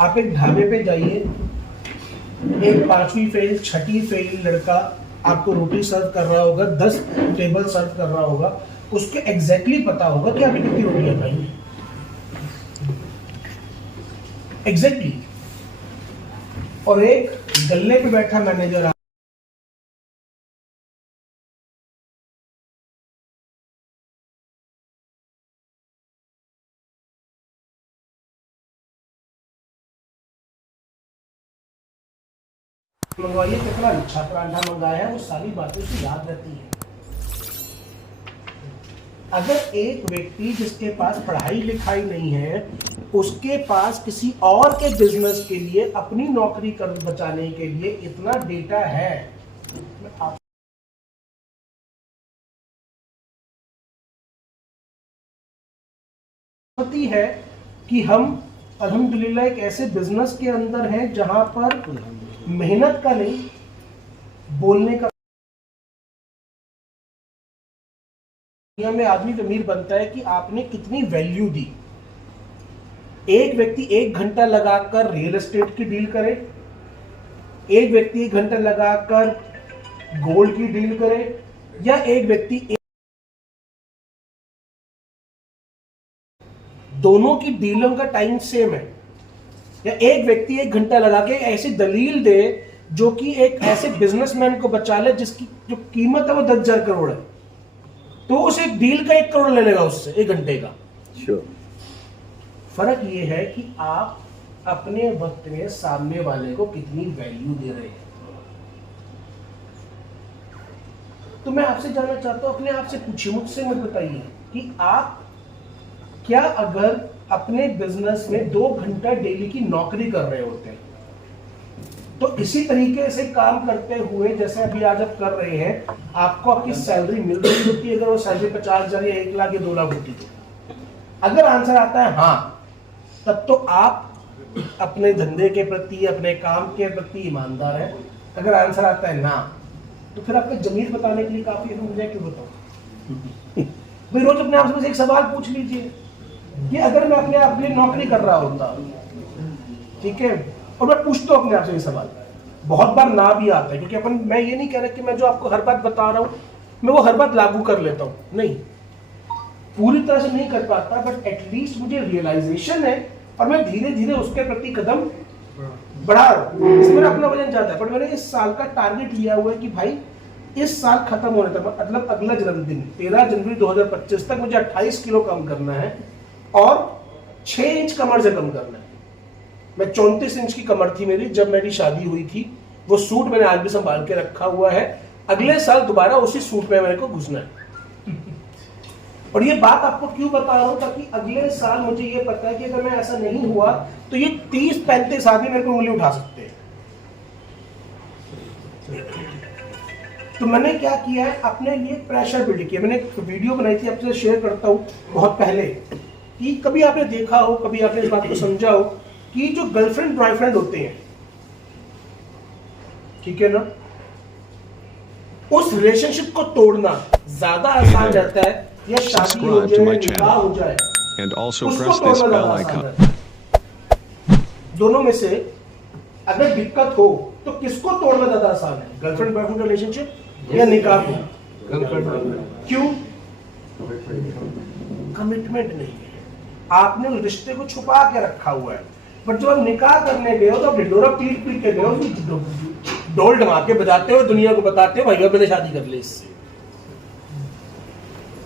आप एक ढाबे पे जाइए, एक 5वीं फेल 6ठी फेल लड़का आपको रोटी सर्व कर रहा होगा, 10 टेबल सर्व कर रहा होगा, उसके एग्जैक्टली पता होगा कि आपने कितनी रोटियां खाई, एग्जैक्टली। और एक गल्ले पे बैठा मैनेजर मंगवाइए, कितना अच्छा पराठा मंगाया है, वो सारी बातें उसे याद रहती है। अगर एक व्यक्ति जिसके पास पढ़ाई लिखाई नहीं है, उसके पास किसी और के बिजनेस के लिए, अपनी नौकरी कर बचाने के लिए इतना डेटा है, है कि हम अल्हम्दुलिल्लाह एक ऐसे बिजनेस के अंदर हैं जहां पर मेहनत का नहीं, बोलने का। दुनिया में आदमी अमीर बनता है कि आपने कितनी वैल्यू दी। एक व्यक्ति 1 घंटा लगाकर रियल एस्टेट की डील करे, एक व्यक्ति 1 घंटा लगाकर गोल्ड की डील करे, या एक व्यक्ति दोनों की डीलों का टाइम सेम है, या एक व्यक्ति 1 घंटा लगा के ऐसी दलील दे जो कि एक ऐसे बिजनेसमैन को बचा ले जिसकी जो कीमत है वो 10,000 करोड़ है, तो उस एक डील का 1 करोड़ ले लेगा उससे 1 घंटे का। फर्क ये है कि आप अपने वक्त में सामने वाले को कितनी वैल्यू दे रहे हैं। तो मैं आपसे जानना चाहता हूं, अपने आप से पूछिए, मुझसे मत बताइए कि आप क्या अगर अपने बिजनेस में 2 घंटा डेली की नौकरी कर रहे होते हैं, तो इसी तरीके से काम करते हुए जैसे अभी आज आप कर रहे हैं, आपको आपकी सैलरी मिल रही होती है, अगर वो सैलरी 50,000 या 1 लाख या 2 लाख होती तो? अगर आंसर आता है हाँ, तब तो आप अपने धंधे के प्रति, अपने काम के प्रति ईमानदार हैं। अगर आंसर आता है ना, तो फिर आपको जमीर बताने के लिए काफी है, मुझे क्यों बताऊं? भाई रोज अपने आप से एक सवाल पूछ लीजिए कि अगर मैं अपने आप के लिए नौकरी कर रहा होता, ठीक है, और मैं पूछता हूं अपने आप से ये सवाल, बहुत बार ना भी आता है, क्योंकि अपन, मैं ये नहीं कह रहा कि मैं जो आपको हर बात बता रहा हूं मैं वो हर बात लागू कर लेता हूं, नहीं, पूरी तरह से नहीं कर पाता, बट एटलीस्ट मुझे रियलाइजेशन है और मैं धीरे धीरे उसके प्रति कदम बढ़ा रहा हूं। इसमें अपना वजन जाता है, बट मैंने इस साल का टारगेट लिया हुआ है कि भाई इस साल खत्म होने तक, मतलब अगला जन्मदिन 13 जनवरी 2025 तक मुझे 28 किलो कम करना है और 6 इंच कमर से कम करना है। मैं 34 इंच की कमर थी मेरी जब मेरी शादी हुई थी, वो सूट मैंने आज भी संभाल के रखा हुआ है, अगले साल दोबारा उसी सूट में मेरे को घुसना है। और ये बात आपको क्यों बता रहा हूं, ताकि अगले साल मुझे ये पता है कि अगर मैं ऐसा नहीं हुआ तो ये 30-35 आदमी मेरे को उंगली उठा सकते हैं। तो मैंने क्या किया है, अपने लिए प्रेशर बिल्ड किया। मैंने एक वीडियो बनाई थी, आपसे शेयर करता हूं बहुत पहले, कि कभी आपने देखा हो, कभी आपने इस बात को समझा हो कि जो गर्लफ्रेंड बॉयफ्रेंड होते हैं, ठीक है ना, उस रिलेशनशिप को तोड़ना ज्यादा आसान रहता है या शादी हो जाए, निकाह हो जाए, उसको तोड़ना ज्यादा आसान है। दोनों में से अगर दिक्कत हो तो किसको तोड़ना ज्यादा आसान है, गर्लफ्रेंड बॉयफ्रेंड रिलेशनशिप या निकाह को? क्यों? कमिटमेंट नहीं है, आपने उस रिश्ते को छुपा के रखा हुआ है। बट जब आप निकाह करने गए हो तो आप ढिंडोरा पीट पीट के गए हो, ढोल ढमाके बजाते हो, दुनिया को बताते हो भैया मैंने शादी कर ली इससे।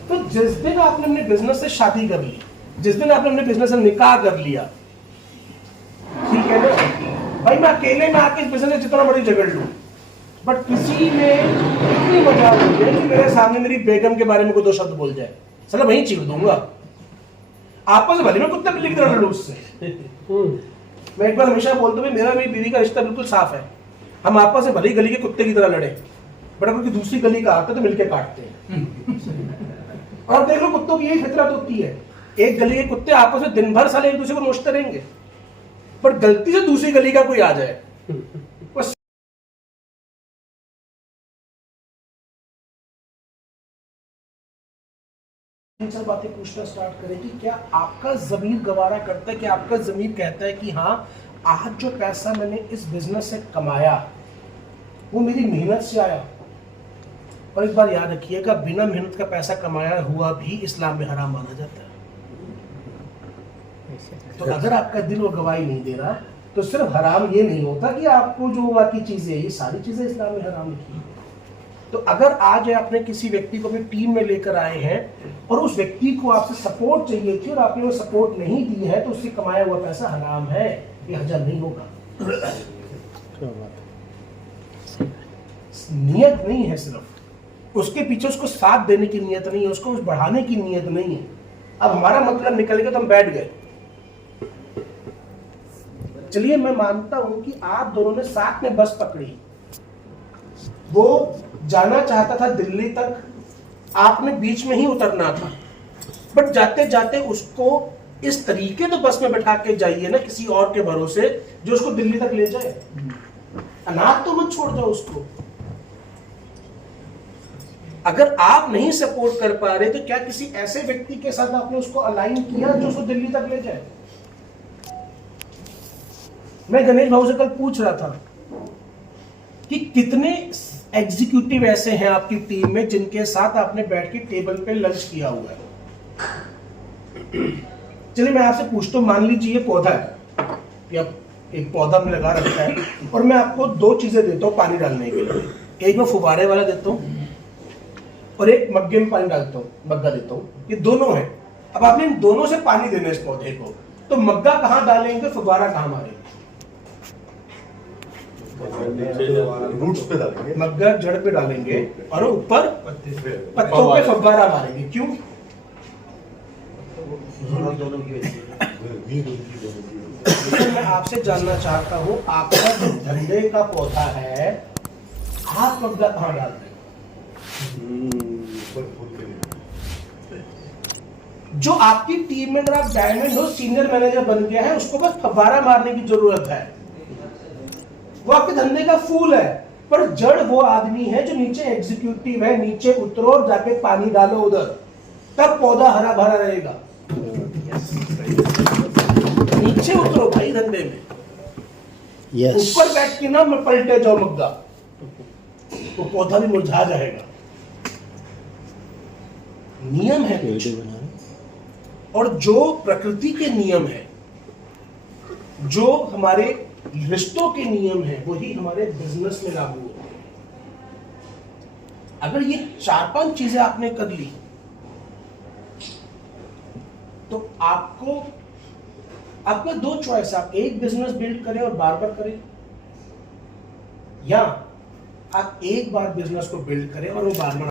तो जिस दिन आपने अपने बिजनेस से शादी कर ली, जिस दिन आपने अपने बिजनेस से निकाह कर लिया, ठीक है ना, भाई मैं अकेले में आके इस बिजनेस में जितना बड़ी झगड़ लूं, बट किसी ने इतनी मजा ली है कि मेरे सामने मेरी बेगम के बारे में कोई 2 शब्द बोल जाए, चलो वहीं चीर दूंगा। आपस में भले मैं कुत्ते बिल्ली की तरह लड़ूं उससे। मैं एक बार हमेशा बोलता हूँ, मेरा मेरी बीवी का रिश्ता बिल्कुल साफ है, हम आपस में भले गली के कुत्ते की तरह लड़े, बट अगर दूसरी गली का आता है तो मिलकर काटते हैं। और देख लो कुत्तों की यही फितरत होती है, एक गली के कुत्ते आपस में दिन भर साले एक दूसरे को नोचते रहेंगे, पर गलती से दूसरी गली का कोई आ जाए, इन सब बातें पूछना स्टार्ट करें कि क्या आपका ज़मीर गवारा करता है, कि आपका ज़मीर कहता है कि हाँ आज जो पैसा मैंने इस बिजनेस से कमाया वो मेरी मेहनत से आया। और एक बार याद रखिएगा, बिना मेहनत का पैसा कमाया हुआ भी इस्लाम में हराम माना जाता है। तो अगर आपका दिल वो गवाही नहीं दे रहा तो सिर्फ हराम ये नहीं होता कि आपको जो बाकी चीजें, ये सारी चीजें इस्लाम में हराम लिखी है। तो अगर आज आपने किसी व्यक्ति को अपनी टीम में लेकर आए हैं और उस व्यक्ति को आपसे सपोर्ट चाहिए थी और आपने वो सपोर्ट नहीं दी है, तो उससे कमाया हुआ पैसा हराम है, ये हजम नहीं होगा। नियत नहीं है, सिर्फ उसके पीछे उसको साथ देने की नियत नहीं है, उसको बढ़ाने की नियत नहीं है। अब हमारा मतलब निकल गया तो हम बैठ गए। चलिए मैं मानता हूं कि आप दोनों ने साथ में बस पकड़ी, वो जाना चाहता था दिल्ली तक, आपने बीच में ही उतरना था, बट जाते जाते उसको इस तरीके तो बस में बैठा के जाइए ना किसी और के भरोसे जो उसको दिल्ली तक ले जाए। अनाथ तो मत छोड़ जाओ उसको। अगर आप नहीं सपोर्ट कर पा रहे तो क्या किसी ऐसे व्यक्ति के साथ आपने उसको अलाइन किया जो उसको दिल्ली तक ले जाए? मैं गणेश भाऊ से कल पूछ रहा था कि कितने एग्जीक्यूटिव ऐसे हैं आपकी टीम में जिनके साथ आपने बैठ के टेबल पे लंच किया हुआ है। चलिए मैं आपसे पूछता हूं, मान लीजिए ये पौधा है या एक पौधा में लगा रखा है और मैं आपको दो चीजें देता हूं पानी डालने के लिए, एक मैं फुवारे वाला देता हूं और एक मग्गे में पानी डालता हूं, मग्गा देता हूं, ये दोनों है। अब आपने इन दोनों से पानी देना इस पौधे को, तो मग्गा कहां डालेंगे, फुवारा कहां मारेंगे? रूट्स पे डालेंगे, मग्गा जड़ पे डालेंगे और ऊपर पत्तों पे फव्वारा मारेंगे। क्यों? मैं आपसे जानना चाहता हूं, आपका जो धंधे का पौधा है आप मग्गा कहां डालते हैं? जो आपकी टीम में अगर आप डायमंड हो, सीनियर मैनेजर बन गया है, उसको बस फव्वारा मारने की जरूरत है। वो आपके धंधे का फूल है, पर जड़ वो आदमी है जो नीचे एग्जीक्यूटिव है। नीचे उतरो और जाके पानी डालो उधर, तब पौधा हरा भरा रहेगा। नीचे उतरो भाई धंधे में, ऊपर बैठ के ना मैं पलटे जाओ मग्गा, तो पौधा भी मुरझा जाएगा। नियम है कुछ, और जो प्रकृति के नियम है, जो हमारे रिश्तों के नियम है, वही हमारे बिजनेस में लागू होते हैं। अगर ये 4-5 चीजें आपने कर ली तो आपका दो चॉइस, आप एक बिजनेस बिल्ड करें और बार बार करें, या आप एक बार बिजनेस को बिल्ड करें और वो बार बार।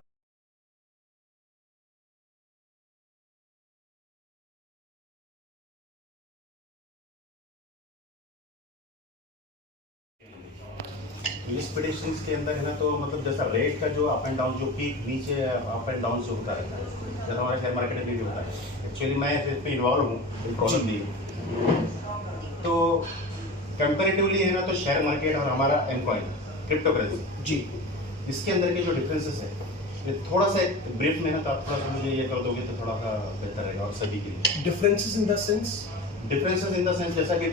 इस प्रेडिक्शंस के अंदर है ना, तो मतलब जैसा रेट का जो अप एंड डाउन, जो पीक नीचे अप एंड डाउन जो होता रहता है, जैसा हमारे शेयर मार्केट में भी होता है। एक्चुअली मैं इस पे इन्वॉल्व हूँ प्रॉब्लम नहीं, तो कंपैरेटिवली है ना, तो शेयर मार्केट और हमारा एमकॉइन क्रिप्टो करेंसी जी, इसके अंदर के जो डिफरेंसेस है, ये थोड़ा सा ब्रीफ में है, तो आप थोड़ा सा मुझे ये कर दोगे तो थोड़ा सा बेहतर रहेगा और सभी के लिए। डिफरेंसेस इन द सेंस, जैसा कि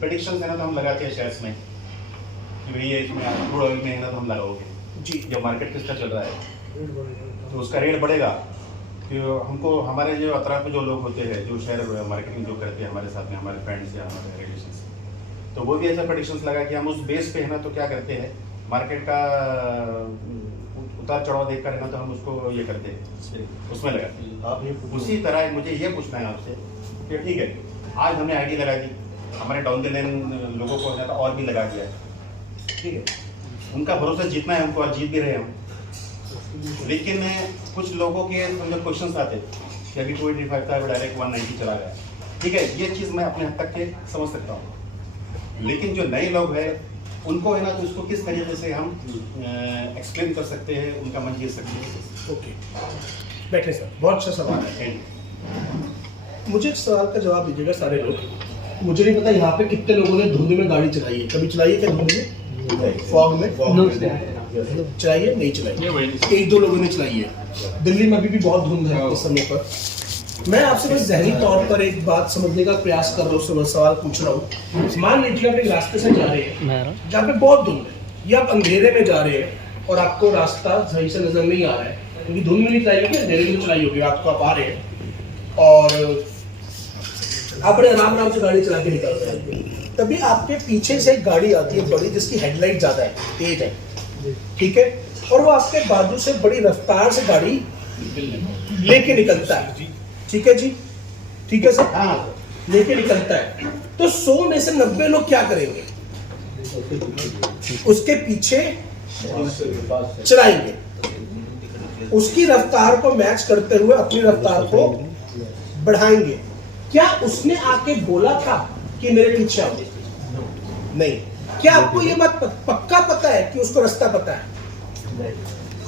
प्रेडिक्शंस है ना, तो हम लगाते हैं शेयर्स में कि भैया इसमें क्रूड ऑयल में है ना तो हम लगाओगे जी, जब मार्केट किसका चल रहा है तो उसका रेट बढ़ेगा। कि हमको हमारे जो अतराफ में जो लोग होते हैं, जो शेयर मार्केटिंग जो करते हैं हमारे साथ में, हमारे फ्रेंड्स या हमारे रिलेशंस, तो वो भी ऐसा प्रेडिक्शंस लगा कि हम उस बेस पे है ना तो क्या करते हैं, मार्केट का उतार चढ़ाव देखकर है ना तो हम उसको ये करते हैं, उसमें लगाते हैं। आप उसी तरह मुझे ये पूछना है आपसे कि ठीक है, आज हमने आईडी लगा दी, हमारे डाउन द लाइन लोगों को है ना और भी लगा दिया है, ठीक है, उनका भरोसा जीतना है हमको, आज जीत भी रहे हम। लेकिन कुछ लोगों के अंदर क्वेश्चंस आते कि अभी 285 था, डायरेक्ट 190 चला गया, ठीक है, ये चीज़ मैं अपने हद तक के समझ सकता हूँ। लेकिन जो नए लोग हैं उनको है ना, तो उसको किस तरीके से हम एक्सप्लेन कर सकते हैं, उनका मन जीत सकते हैं। ओके, बैठे सर, बहुत अच्छा सवाल है। मुझे एक सवाल का जवाब दीजिएगा सारे लोग। मुझे नहीं पता यहाँ पे कितने लोगों ने धुंध में गाड़ी चलाई है, कभी चलाई है क्या धुंध में? फॉग में चलाइए, नहीं चलाइए, 1-2 लोगों ने चलाई है। दिल्ली में अभी भी बहुत धुंध है इस समय पर। मैं आपसे बस जहनी तौर पर एक बात समझने का प्रयास कर रहा हूँ, सवाल पूछ रहा हूँ। मान लीजिए आप एक रास्ते से जा रहे हैं जहाँ पे बहुत धुंध है, या आप अंधेरे में जा रहे हैं और आपको रास्ता सही से नजर नहीं आ रहा है, क्योंकि धुंध में नहीं चलाई होगी, अंधेरे में चलाई होगी, आपको आप आ रहे हैं और आप बड़े आराम से गाड़ी चला के निकल रहे हैं, तभी आपके पीछे से एक गाड़ी आती है बड़ी, जिसकी हेडलाइट ज्यादा है, तेज है, ठीक है, और वो आपके बाजू से बड़ी रफ्तार से गाड़ी लेके निकलता है, ठीक है जी, ठीक है सर, हाँ लेके निकलता है, तो 100 में से 90 लोग क्या करेंगे? उसके पीछे चलाएंगे, उसकी रफ्तार को मैच करते हुए अपनी रफ्तार को बढ़ाएंगे। क्या उसने आके बोला था कि मेरे पीछे आओ? नहीं। क्या आपको ये बात पक्का पता है कि उसको रास्ता पता है?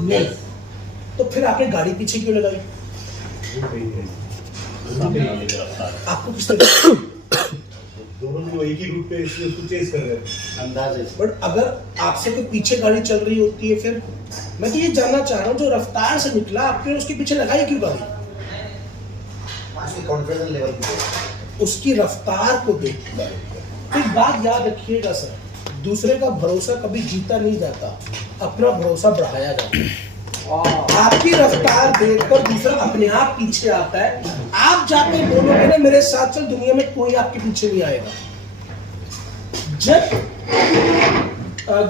नहीं। तो फिर आपने गाड़ी पीछे क्यों लगाई? आपको किसने दोनों लोग एक ही रूट पे इसलिए उसको चेस कर रहे हैं अंदाजे से। बट अगर आपसे कोई पीछे गाड़ी चल रही होती है, फिर मैं तो ये जानना चाह रहा हूँ, जो रफ्तार से निकला आपने उसके पीछे लगाई क्यों गाड़ी? कॉन्फिडेंस लेवल पे उसकी रफ्तार को देखकर। तो एक बात याद रखिएगा सर, दूसरे का भरोसा कभी जीता नहीं जाता, अपना भरोसा बढ़ाया जाता है। आपकी रफ्तार देखकर दूसरा अपने आप पीछे आता है, आप जाकर बोलोगे ना मेरे साथ चल, दुनिया में कोई आपके पीछे नहीं आएगा। जब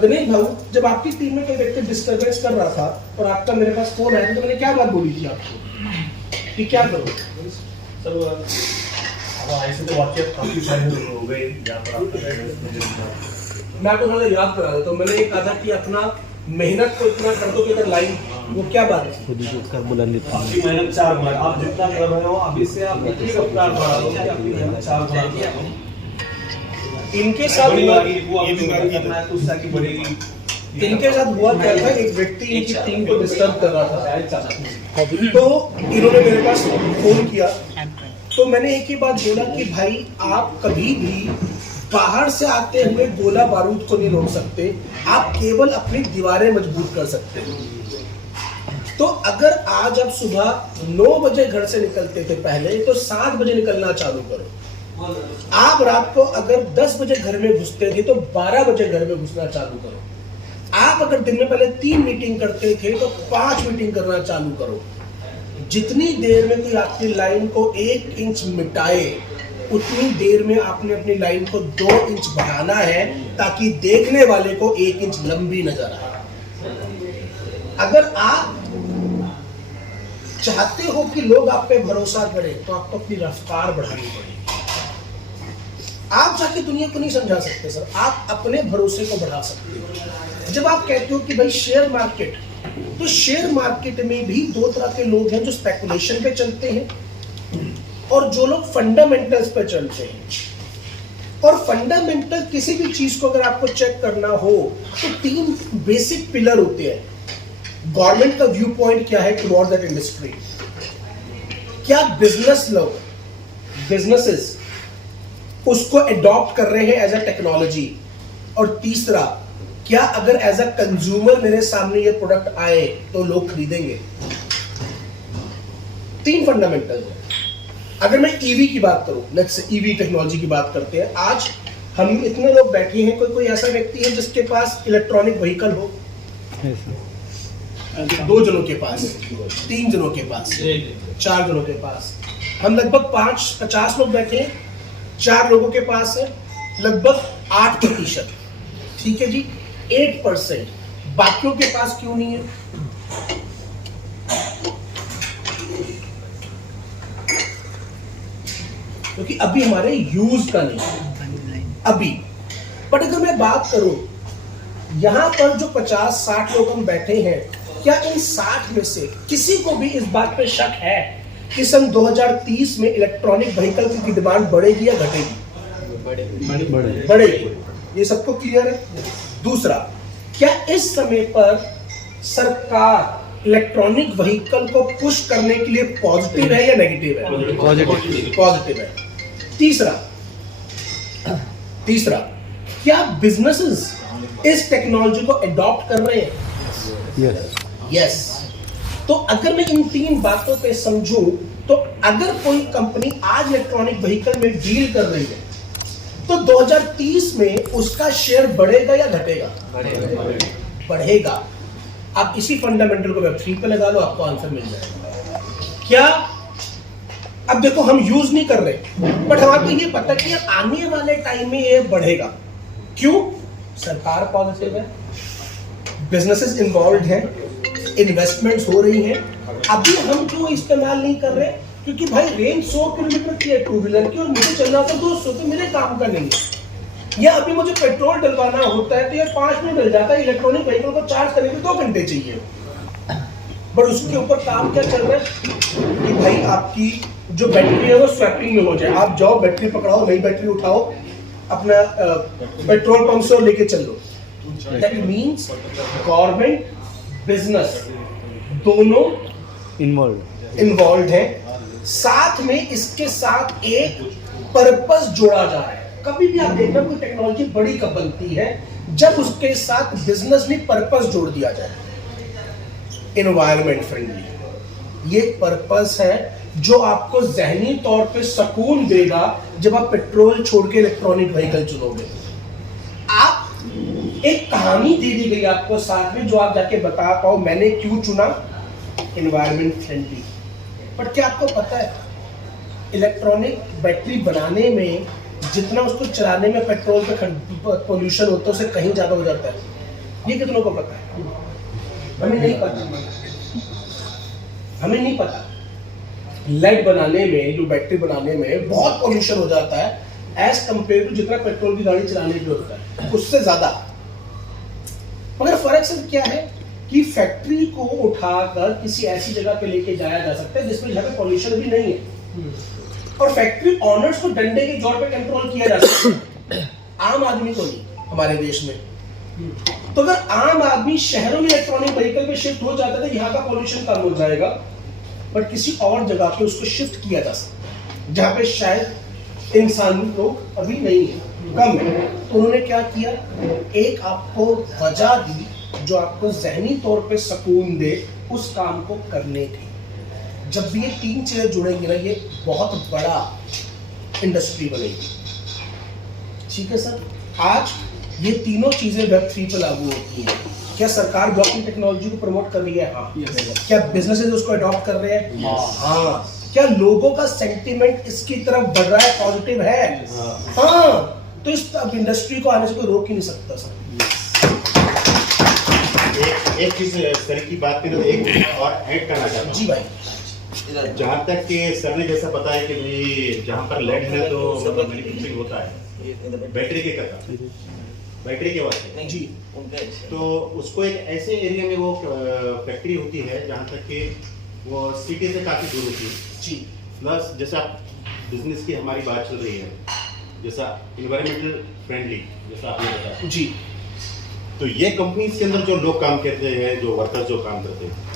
गणेश भाऊ, जब आपकी टीम में कोई व्यक्ति डिस्टर्बेंस कर रहा था और आपका मेरे पास फोन आया, तो मैंने क्या बात बोली थी आपको कि क्या करो सर? अब ऐसे तो वाकई काफी सारे हो गए जहाँ पर आपका मैं आपको थोड़ा याद करा देता हूँ। मैंने ये कहा था कि अपना मेहनत को इतना कर दो कि अगर लाइन, वो क्या बात है? आपकी मेहनत 4 बार, आप जितना कर रहे हो अभी से आप इतनी रफ्तार बढ़ा लो कि आपकी मेहनत 4 बार। इनके साथ बढ़ेगी। इनके साथ हुआ क्या था, एक व्यक्ति इनकी टीम को डिस्टर्ब कर रहा था, तो इन्होंने मेरे पास फोन किया, तो मैंने एक ही बात बोला कि भाई आप कभी भी बाहर से आते हुए गोला बारूद को नहीं रोक सकते, आप केवल अपनी दीवारें मजबूत कर सकते हैं। तो अगर आज आप सुबह 9 बजे घर से निकलते थे पहले, तो 7 बजे निकलना चालू करो। आप रात को अगर 10 बजे घर में घुसते थे तो 12 बजे घर में घुसना चालू करो। आप अगर दिन में पहले 3 मीटिंग करते थे तो 5 मीटिंग करना चालू करो। जितनी देर में कोई आपकी लाइन को 1 इंच मिटाए, उतनी देर में आपने अपनी लाइन को 2 इंच बढ़ाना है, ताकि देखने वाले को 1 इंच लंबी नजर आए। अगर आप चाहते हो कि लोग आप पे भरोसा करें, तो आपको अपनी रफ्तार बढ़ानी पड़ेगी। आप जाके दुनिया को नहीं समझा सकते सर, आप अपने भरोसे को बढ़ा सकते हो। जब आप कहते हो कि भाई शेयर मार्केट, तो शेयर मार्केट में भी 2 तरह के लोग हैं, जो स्पेकुलेशन पे चलते हैं और जो लोग फंडामेंटल्स पे चलते हैं। और फंडामेंटल किसी भी चीज को अगर आपको चेक करना हो तो 3 बेसिक पिलर होते हैं। गवर्नमेंट का व्यू पॉइंट क्या है टुवर्ड दैट इंडस्ट्री, क्या बिजनेस लोग, बिजनेसेस उसको अडॉप्ट कर रहे हैं एज अ टेक्नोलॉजी, और तीसरा, क्या अगर एज अ कंज्यूमर मेरे सामने ये प्रोडक्ट आए तो लोग खरीदेंगे। 3 फंडामेंटल है। अगर मैं ईवी की बात करूं, लेट्स से ईवी टेक्नोलॉजी की बात करते हैं, आज हम इतने लोग बैठे हैं, कोई ऐसा व्यक्ति है जिसके पास इलेक्ट्रॉनिक व्हीकल हो? 2 जनों के पास, 3 जनों के पास, 4 जनों के पास। हम लगभग 50 लोग बैठे हैं, 4 लोगों के पास है लगभग 8%, ठीक है जी, 8%। बाकियों के पास क्यों नहीं है? क्योंकि अभी हमारे यूज का नहीं अभी। बट अगर मैं बात करूं, यहां पर जो 50-60 लोग हम बैठे हैं, क्या इन 60 में से किसी को भी इस बात पे शक है कि सन 2030 में इलेक्ट्रॉनिक व्हीकल की डिमांड बढ़ेगी या घटेगी? बढ़ेगी, ये सबको क्लियर है। दूसरा, क्या इस समय पर सरकार इलेक्ट्रॉनिक व्हीकल को पुश करने के लिए पॉजिटिव है या नेगेटिव है? पॉजिटिव है। तीसरा, क्या बिजनेसेस इस टेक्नोलॉजी को अडॉप्ट कर रहे हैं? यस। तो अगर मैं इन 3 बातों पे समझूं, तो अगर कोई कंपनी आज इलेक्ट्रॉनिक व्हीकल में डील कर रही है तो 2030 में उसका शेयर बढ़ेगा या घटेगा? बढ़ेगा। आप इसी फंडामेंटल को Web3 पे लगा लो, आपको आंसर मिल जाएगा। क्या अब देखो हम यूज नहीं कर रहे बट हमारे को ये पता कि आने वाले टाइम में ये बढ़ेगा। क्यों? सरकार पॉजिटिव है, बिजनेसेस इन्वॉल्व हैं, इन्वेस्टमेंट्स हो रही हैं। अभी हम क्यों इस्तेमाल नहीं कर रहे? क्योंकि भाई रेंज 100 किलोमीटर की है टू व्हीलर की और मुझे चलना था 200, तो मेरे काम का नहीं है। या अभी मुझे पेट्रोल डलवाना होता है तो ये 5 मिनट मिल जाता है, इलेक्ट्रॉनिक व्हीकल को चार्ज करने के 2 घंटे चाहिए। बट उसके ऊपर काम क्या चल रहा है कि भाई आपकी जो बैटरी है वो स्वैपिंग में हो जाए। आप जाओ, बैटरी पकड़ाओ, नई बैटरी उठाओ, अपना पेट्रोल पंप से लेके चलो। दैट मीन्स गवर्नमेंट बिजनेस दोनों इन्वॉल्व है। साथ में इसके साथ एक पर्पस जोड़ा जा रहा है। कभी भी आप देखना कोई टेक्नोलॉजी बड़ी कब बनती है जब उसके साथ बिजनेस में पर्पस जोड़ दिया जाए। एनवायरमेंट फ्रेंडली ये पर्पस है जो आपको ज़हनी तौर पे सुकून देगा जब आप पेट्रोल छोड़ के इलेक्ट्रॉनिक व्हीकल चुनोगे। आप एक कहानी दे दी गई आपको साथ में जो आप जाके बता पाओ मैंने क्यों चुना एनवायरमेंट फ्रेंडली। बट क्या आपको पता है इलेक्ट्रॉनिक बैटरी बनाने में जितना उसको चलाने में पेट्रोल पे पोल्यूशन होता है उससे कहीं ज्यादा हो जाता है। ये कितनों को पता है? हमें नहीं पता। हमें नहीं पता लेड बनाने में, जो बैटरी बनाने में बहुत पोल्यूशन हो जाता है एज कंपेयर टू जितना पेट्रोल की गाड़ी चलाने के लिए होता है, उससे ज्यादा। मगर फर्क सिर्फ क्या है कि फैक्ट्री को उठाकर किसी ऐसी जगह पे लेके जाया जा सकता है जिसमें जहाँ पे पॉल्यूशन भी नहीं है और फैक्ट्री ऑनर्स को डंडे के जोर पे कंट्रोल किया जा सकता है, आम आदमी को नहीं हमारे देश में। तो अगर आम आदमी शहरों में इलेक्ट्रॉनिक व्हीकल पे शिफ्ट हो जाता है तो यहाँ का पॉल्यूशन कम हो जाएगा, बट किसी और जगह पे उसको शिफ्ट किया जा सकता है जहाँ पे शायद इंसान लोग अभी नहीं है, कम है। तो उन्होंने क्या किया, एक आपको वजह दी जो आपको ज़हनी तौर पे सुकून दे उस काम को करने की। जब भी ये 3 चीजें जुड़ेंगी ना ये बहुत बड़ा इंडस्ट्री बनेगी। ठीक है सर, आज ये तीनों चीजें Web3 पे लागू होती हैं। क्या सरकार ब्लॉकचेन टेक्नोलॉजी को प्रमोट कर रही है? हाँ। क्या बिजनेसेस उसको अडॉप्ट कर रहे हैं? हाँ। क्या लोगों का सेंटिमेंट इसकी तरफ बढ़ रहा है, पॉजिटिव है? हाँ। तो इस इंडस्ट्री को आने से कोई रोक ही नहीं सकता सर। एक चीज सर की बात करें तो एक और ऐड करना चाहता हूँ। जी भाई। जहाँ तक कि सर ने जैसा बताया कि भाई जहाँ पर लेड है तो मैन्युफैक्चरिंग होता है बैटरी के कथा, बैटरी के वास्ते जी। तो उसको एक ऐसे एरिया में वो फैक्ट्री होती है जहाँ तक कि वो सिटी से काफ़ी दूर होती है जी। प्लस जैसा बिजनेस की हमारी बात चल रही है, जैसा इन्वायरमेंटल फ्रेंडली जैसा आपने बताया जी, तो ये कंपनीज के अंदर जो लोग काम करते हैं, जो वर्कर्स जो काम करते हैं,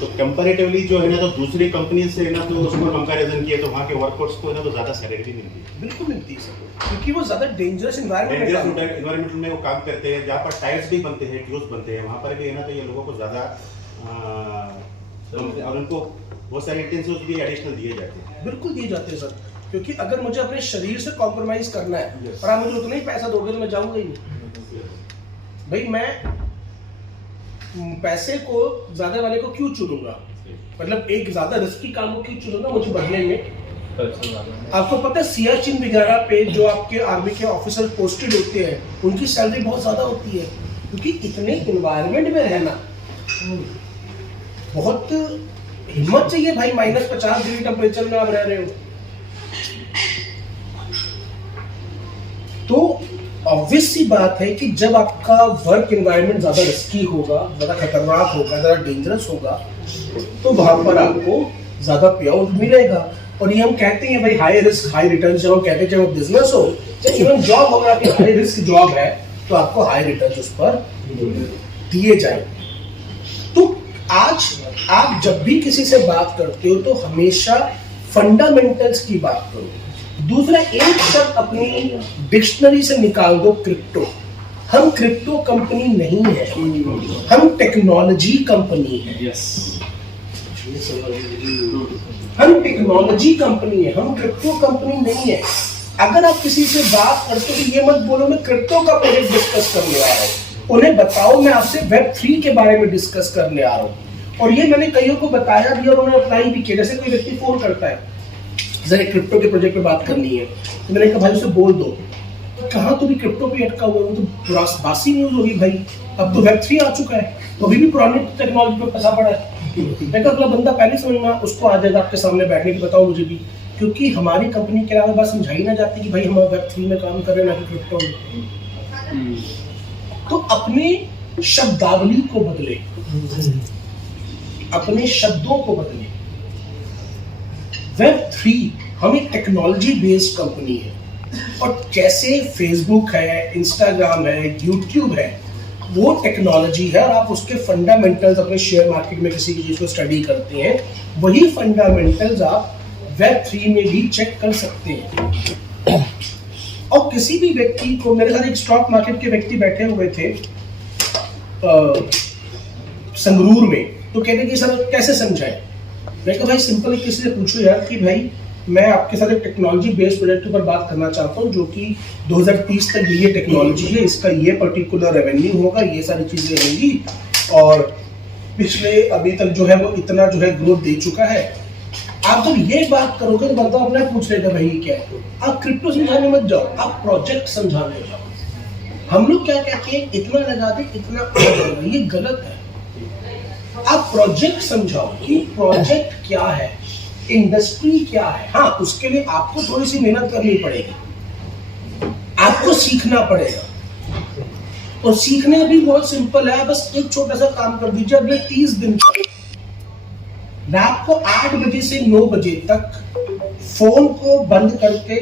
तो कंपैरेटिवली जो है ना तो दूसरी कंपनी से ना तो उसको कंपैरिजन किए तो वहाँ के वर्कर्स को ना तो ज़्यादा सैलरी मिलती है। बिल्कुल मिलती है सर, क्योंकि वो ज़्यादा डेंजरस एनवायरमेंट में वो काम करते हैं, जहाँ पर टायर्स भी बनते हैं, ट्यूब्स बनते हैं, वहाँ पर भी है ना तो ये लोगों को ज़्यादा और उनको बहुत सारे इंटेंसिव्स भी एडिशनल दिए जाते हैं। बिल्कुल दिए जाते हैं सर, क्योंकि अगर मुझे अपने शरीर से कॉम्प्रोमाइज करना है और आप मुझे उतना ही पैसा दोगे तो मैं जाऊंगा ही नहीं। भाई मैं पैसे को ज्यादा वाले को क्यों चुनूंगा, मतलब एक ज्यादा रिस्की काम को क्यों चुनूंगा मुझे बदले में। आपको पता है सियाचिन वगैरह पे जो आपके आर्मी के ऑफिसर पोस्टेड होते हैं उनकी सैलरी बहुत ज्यादा होती है, क्योंकि इतने इन्वायरमेंट में रहना बहुत हिम्मत चाहिए भाई। -50 डिग्री टेम्परेचर में आप रह रहे हो तो ऑब्वियस सी बात है कि जब आपका वर्क एनवायरनमेंट ज्यादा रिस्की होगा, ज्यादा खतरनाक होगा, ज्यादा डेंजरस होगा, तो वहां पर आपको ज्यादा पे आउट मिलेगा। और ये हम कहते हैं भाई हाई रिस्क हाई रिटर्न, जब हम कहते हैं चाहे वो बिजनेस हो चाहे इवन जॉब होगा कि हाई रिस्क जॉब है तो आपको हाई रिटर्न उस पर दिए जाए। तो आज आप जब भी किसी से बात करते हो तो हमेशा फंडामेंटल्स की बात करो। दूसरा, एक शब्द अपनी डिक्शनरी से निकाल दो, क्रिप्टो। हम क्रिप्टो कंपनी नहीं है, हम टेक्नोलॉजी कंपनी है। हम टेक्नोलॉजी कंपनी है, हम क्रिप्टो कंपनी नहीं है। अगर आप किसी से बात करते हो तो ये मत बोलो मैं क्रिप्टो का प्रोजेक्ट डिस्कस करने आ रहा हूँ, उन्हें बताओ मैं आपसे Web3 के बारे में डिस्कस करने आ रहा हूँ। और ये मैंने कईयों को बताया भी और उन्होंने अप्लाई भी किया। जैसे कोई व्यक्ति फोन करता है, जरा क्रिप्टो के प्रोजेक्ट पे बात करनी है, तो मैंने कहा भाई उसे बोल दो, कहाँ तो भी क्रिप्टो पे अटका हुआ है, तो बासी न्यूज होगी भाई, अब तो Web3 आ चुका है, तो अभी भी पुरानी टेक्नोलॉजी पे फंसा पड़ा है। मैं कहा अगला बंदा पहले समझ में उसको आ जाएगा आपके सामने बैठने की, बताओ मुझे भी, क्योंकि हमारी कंपनी के अलावा बात समझाई ना जाती कि भाई हम Web3 में काम कर रहे हैं ना कि क्रिप्टो में। तो अपने शब्दावली को बदले, अपने शब्दों को बदले। Web3 हम एक टेक्नोलॉजी बेस्ड कंपनी है, और जैसे फेसबुक है, इंस्टाग्राम है, यूट्यूब है, वो टेक्नोलॉजी है और आप उसके फंडामेंटल्स अपने शेयर मार्केट में किसी चीज को स्टडी करते हैं, वही फंडामेंटल्स आप Web3 में भी चेक कर सकते हैं। और किसी भी व्यक्ति को, मेरे साथ एक स्टॉक मार्केट के व्यक्ति बैठे हुए थे संगरूर में, तो कहते कि सर कैसे समझाएं। मैं कहा भाई सिंपल, किसी से पूछो यार कि भाई मैं आपके साथ एक टेक्नोलॉजी बेस्ड प्रोजेक्ट पर बात करना चाहता हूँ, जो कि 2030 तक ये टेक्नोलॉजी है, इसका ये पर्टिकुलर रेवेन्यू होगा, ये सारी चीजें होंगी, और पिछले अभी तक जो है वो इतना जो है ग्रोथ दे चुका है। आप जब ये बात करोगे तो बंदा अपने पूछ लेगा भाई क्या है। आप क्रिप्टो समझाने मत जाओ, आप प्रोजेक्ट समझाने जाओ। हम लोग क्या कहते हैं, इतना लगा दे इतना, ये गलत है। आप प्रोजेक्ट समझाओ कि प्रोजेक्ट क्या है, इंडस्ट्री क्या है। हाँ, उसके लिए आपको थोड़ी सी मेहनत करनी पड़ेगी, आपको सीखना पड़ेगा, और सीखने भी बहुत सिंपल है। बस एक छोटा सा काम कर दीजिए, अगले 30 दिन तक रात को 8 बजे से 9 बजे तक फोन को बंद करके,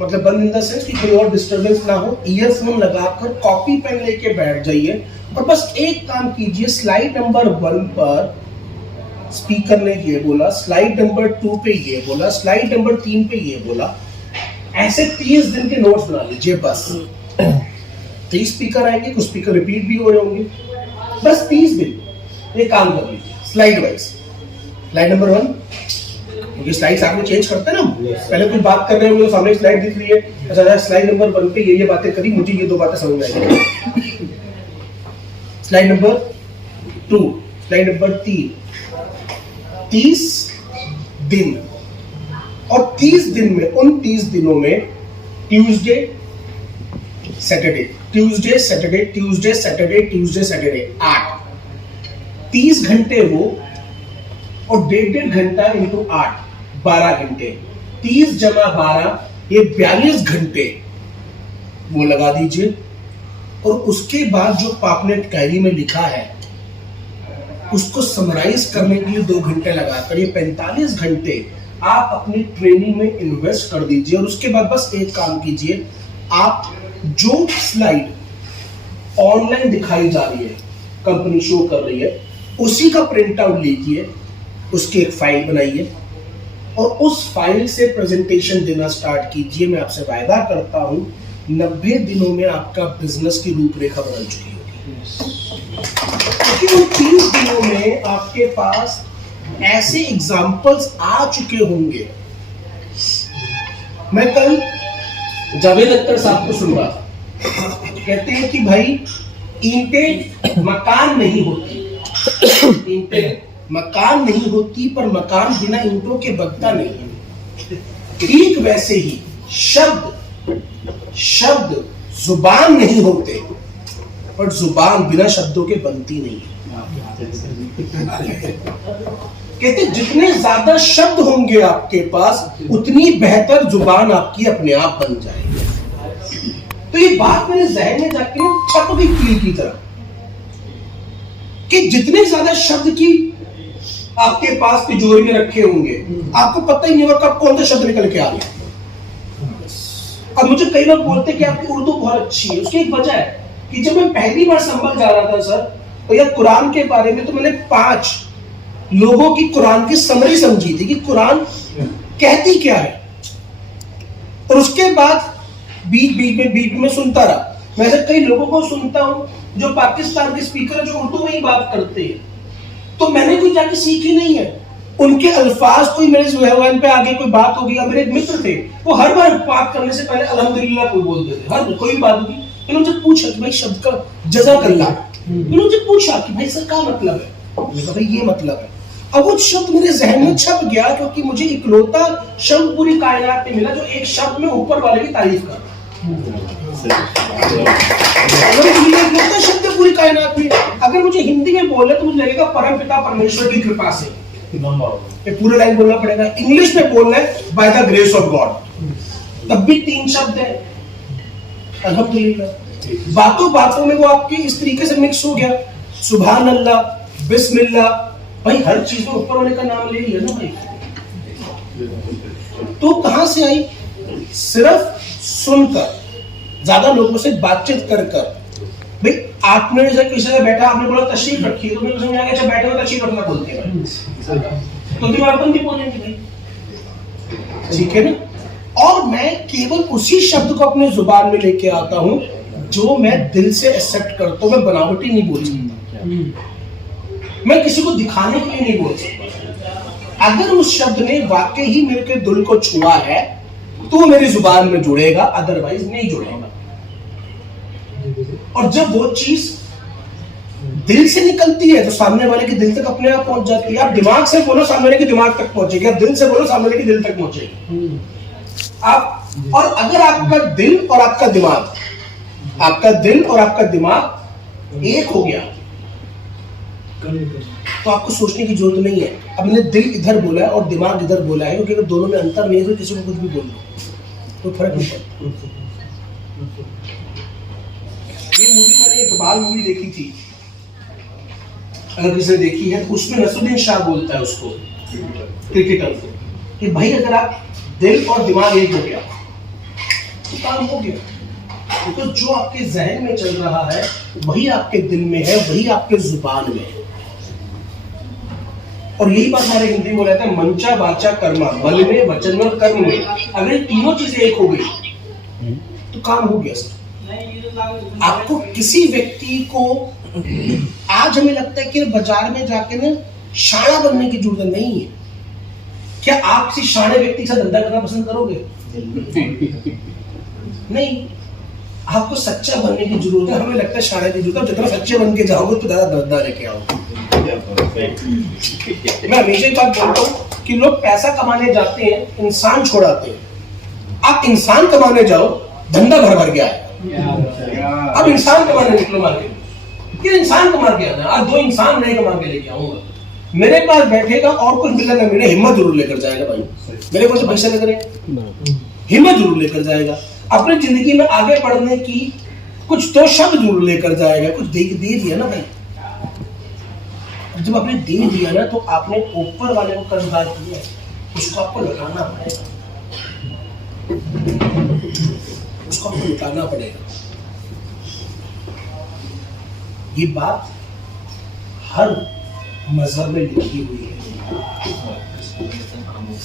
मतलब बंद इन द सेंस कि कोई और डिस्टर्बेंस ना हो, ईयरफोन लगाकर कॉपी पेन लेके बैठ जाइए और बस एक काम कीजिए। स्लाइड नंबर 1 पर स्पीकर ने ये बोला, स्लाइड नंबर 2 पे ये बोला, स्लाइड नंबर 3 पे ये बोला, ऐसे 30 दिन के नोट्स बना लीजिए। बस 30 स्पीकर आएंगे, कुछ स्पीकर रिपीट भी हो रहे होंगे, बस 30 दिन ये काम कर लीजिए स्लाइड वाइज। स्लाइड नंबर 1, क्योंकि स्लाइड्स आपने चेंज करते हैं ना, पहले कुछ बात कर रहे होंगे तो सामने स्लाइड दिख रही है, अच्छा स्लाइड नंबर 1 पे ये बातें करी, मुझे ये 2 बातें समझ में आएगी। स्लाइड नंबर 2, स्लाइड नंबर 3, 30 दिन, और 30 दिन में, उन 30 दिनों में Tuesday Saturday, Tuesday Saturday, Tuesday Saturday, Tuesday Saturday, 8, 30 घंटे वो, और 1.5 घंटा इंटू 8, 12 घंटे, 30 जमा 12 ये 42 घंटे वो लगा दीजिए। और उसके बाद जो आपने डायरी में लिखा है उसको समराइज करने के लिए 2 घंटे लगाकर ये 45 घंटे आप अपनी ट्रेनिंग में इन्वेस्ट कर दीजिए। और उसके बाद बस एक काम कीजिए, आप जो स्लाइड ऑनलाइन दिखाई जा रही है, कंपनी शो कर रही है, उसी का प्रिंट आउट लीजिए, उसकी एक फाइल बनाइए और उस फाइल से प्रेजेंटेशन देना स्टार्ट कीजिए। मैं आपसे वायदा करता हूं 90 दिनों में आपका बिजनेस की रूपरेखा बदल चुकी होगी, क्योंकि उन 30 दिनों में आपके पास ऐसे एग्जाम्पल्स आ चुके होंगे। मैं कल जावेद अख्तर साहब को सुन रहा था, कहते हैं कि भाई ईंटें मकान नहीं होती, ईंटें मकान नहीं होती, पर मकान बिना ईंटों के बनता नहीं है। ठीक वैसे ही शब्द जुबान नहीं होते, पर जुबान बिना शब्दों के बनती नहीं है। कहते जितने ज्यादा शब्द होंगे आपके पास, उतनी बेहतर जुबान आपकी अपने आप बन जाएगी। तो ये बात मेरे जहन में जाके छप गई कील की तरह, कि जितने ज्यादा शब्द की आपके पास तिजोरी में रखे होंगे, आपको पता ही नहीं होगा कब कौन सा शब्द निकल के आ गया। अब मुझे कई लोग बोलते हैं कि आपकी उर्दू बहुत अच्छी है। उसकी एक वजह है कि जब मैं पहली बार संभल जा रहा था सर, तो यार कुरान के बारे में, तो मैंने 5 लोगों की कुरान की समरी समझी थी कि कुरान कहती क्या है, और उसके बाद बीच में सुनता रहा। मैं ऐसे कई लोगों को सुनता हूं जो पाकिस्तान के स्पीकर है, जो उर्दू में ही बात करते हैं, तो मैंने कोई जाके सीखी नहीं है। उनके अल्फाज कोई मेरे ज़ुहैवान पे आगे कोई बात होगी, या मेरे एक मित्र थे वो हर बार बात करने से पहले अल्हम्दुलिल्लाह कोई बोलते थे, हर कोई भी बात होगी। मैंने उनसे पूछा कि भाई शब्द का जज़ाकल्लाह, मैंने उनसे पूछा कि भाई सर क्या मतलब है, मैंने कहा भाई ये मतलब है। अब वो शब्द मेरे जहन में छप गया, क्योंकि मुझे इकलौता शब्द पूरी कायनात में मिला जो एक शब्द में ऊपर वाले की तारीफ कर इकलौता शब्द है पूरी कायनात में। अगर मुझे हिंदी में बोले तो मुझे लगेगा परम पिता परमेश्वर की कृपा से, पूरे लाइन बोलना पड़ेगा। इंग्लिश में बोलना है by the grace of God, तब भी 3 शब्द है अल्हम्दुलिल्लाह। बातों बातों में वो आपकी इस तरीके से मिक्स हो गया, सुभान अल्लाह, बिस्मिल्लाह, भाई हर चीज में ऊपर वाले का नाम ले लिया ना भाई। तो कहां से आई? सिर्फ सुनकर, ज्यादा लोगों से बातचीत कर कर। भाई आपने जैसे किसी से बैठा, आपने बोला तशरीफ रखिए, तो मेरे समझ आ गया अच्छा बैठे हो तशरीफ रखना बोलते हैं, तो दीवारबंदी बोलेंगे भाई, ठीक है ना। और मैं केवल उसी शब्द को अपने जुबान में लेके आता हूं जो मैं दिल से एक्सेप्ट करता हूं। मैं बनावटी नहीं बोल सकता, मैं किसी को दिखाने के लिए नहीं बोल सकता। अगर उस शब्द ने वाकई ही मेरे दिल को छुआ है तो वो मेरी जुबान में जुड़ेगा, अदरवाइज नहीं जुड़ेगा। और जब वो चीज दिल से निकलती है तो सामने वाले के दिल तक अपने आप पहुंच जाती है। आप दिमाग से बोलो सामने वाले के दिमाग तक पहुंचेगी, आप दिल से बोलो सामने वाले के दिल तक पहुंचेगी। आप, और अगर आपका दिल और आपका दिमाग, आपका दिल और आपका दिमाग एक हो गया तो आपको सोचने की जरूरत नहीं है। अब मैंने दिल इधर बोला है और दिमाग इधर बोला है, क्योंकि अगर दोनों में अंतर नहीं है तो किसी को कुछ भी बोल लो तो फर्क नहीं पड़ता। ये मूवी मैंने इकबाल मूवी देखी थी, अगर किसी ने देखी है, उसमें नसरुद्दीन शाह बोलता है उसको, क्रिकेटर को, कि भाई अगर आप दिल और दिमाग एक हो गया तो काम हो गया। तो जो आपके जहन में चल रहा है वही आपके दिल में है, वही आपके जुबान में है। और यही बात हमारे हिंदी में बोला जाता है, मंचा वाचा कर्मा, बल में, वचन में और कर्म में। अगर ये तीनों चीजें एक हो गई तो काम हो गया सर। आपको किसी व्यक्ति को, आज हमें लगता है कि बाजार में जाके ना शाना बनने की जरूरत नहीं है। क्या आप किसी शाने व्यक्ति के साथ धंधा करना पसंद करोगे? नहीं, आपको सच्चा बनने की जरूरत है। हमें लगता है शाने की जरूरत है, जितना सच्चे बन के जाओगे तो ज्यादा धंधा लेके आओगे। मैं हमेशा एक बात बोलता हूँ कि लोग पैसा कमाने जाते हैं, इंसान छोड़ाते हैं। आप इंसान कमाने जाओ, धंधा भर भर गया है। अब इंसान कमाने निकलो मार्केट, कि इंसान कमा के आना, आज 2 इंसान नहीं कमा के लेके आऊंगा। मेरे पास बैठेगा और कुछ मिलेगा, मेरे हिम्मत जरूर लेकर जाएगा भाई, मेरे पास पैसा लेकर हिम्मत जरूर लेकर जाएगा। अपनी जिंदगी में आगे बढ़ने की कुछ तो शब्द जरूर लेकर जाएगा, कुछ दे दिया ना भाई। जब आपने दे दिया ना तो आपने ऊपर वाले को कर्जदार किया, उसको आपको लौटाना पड़ेगा, उसको आपको लौटाना पड़ेगा। ये बात हर मजहब में लिखी हुई है।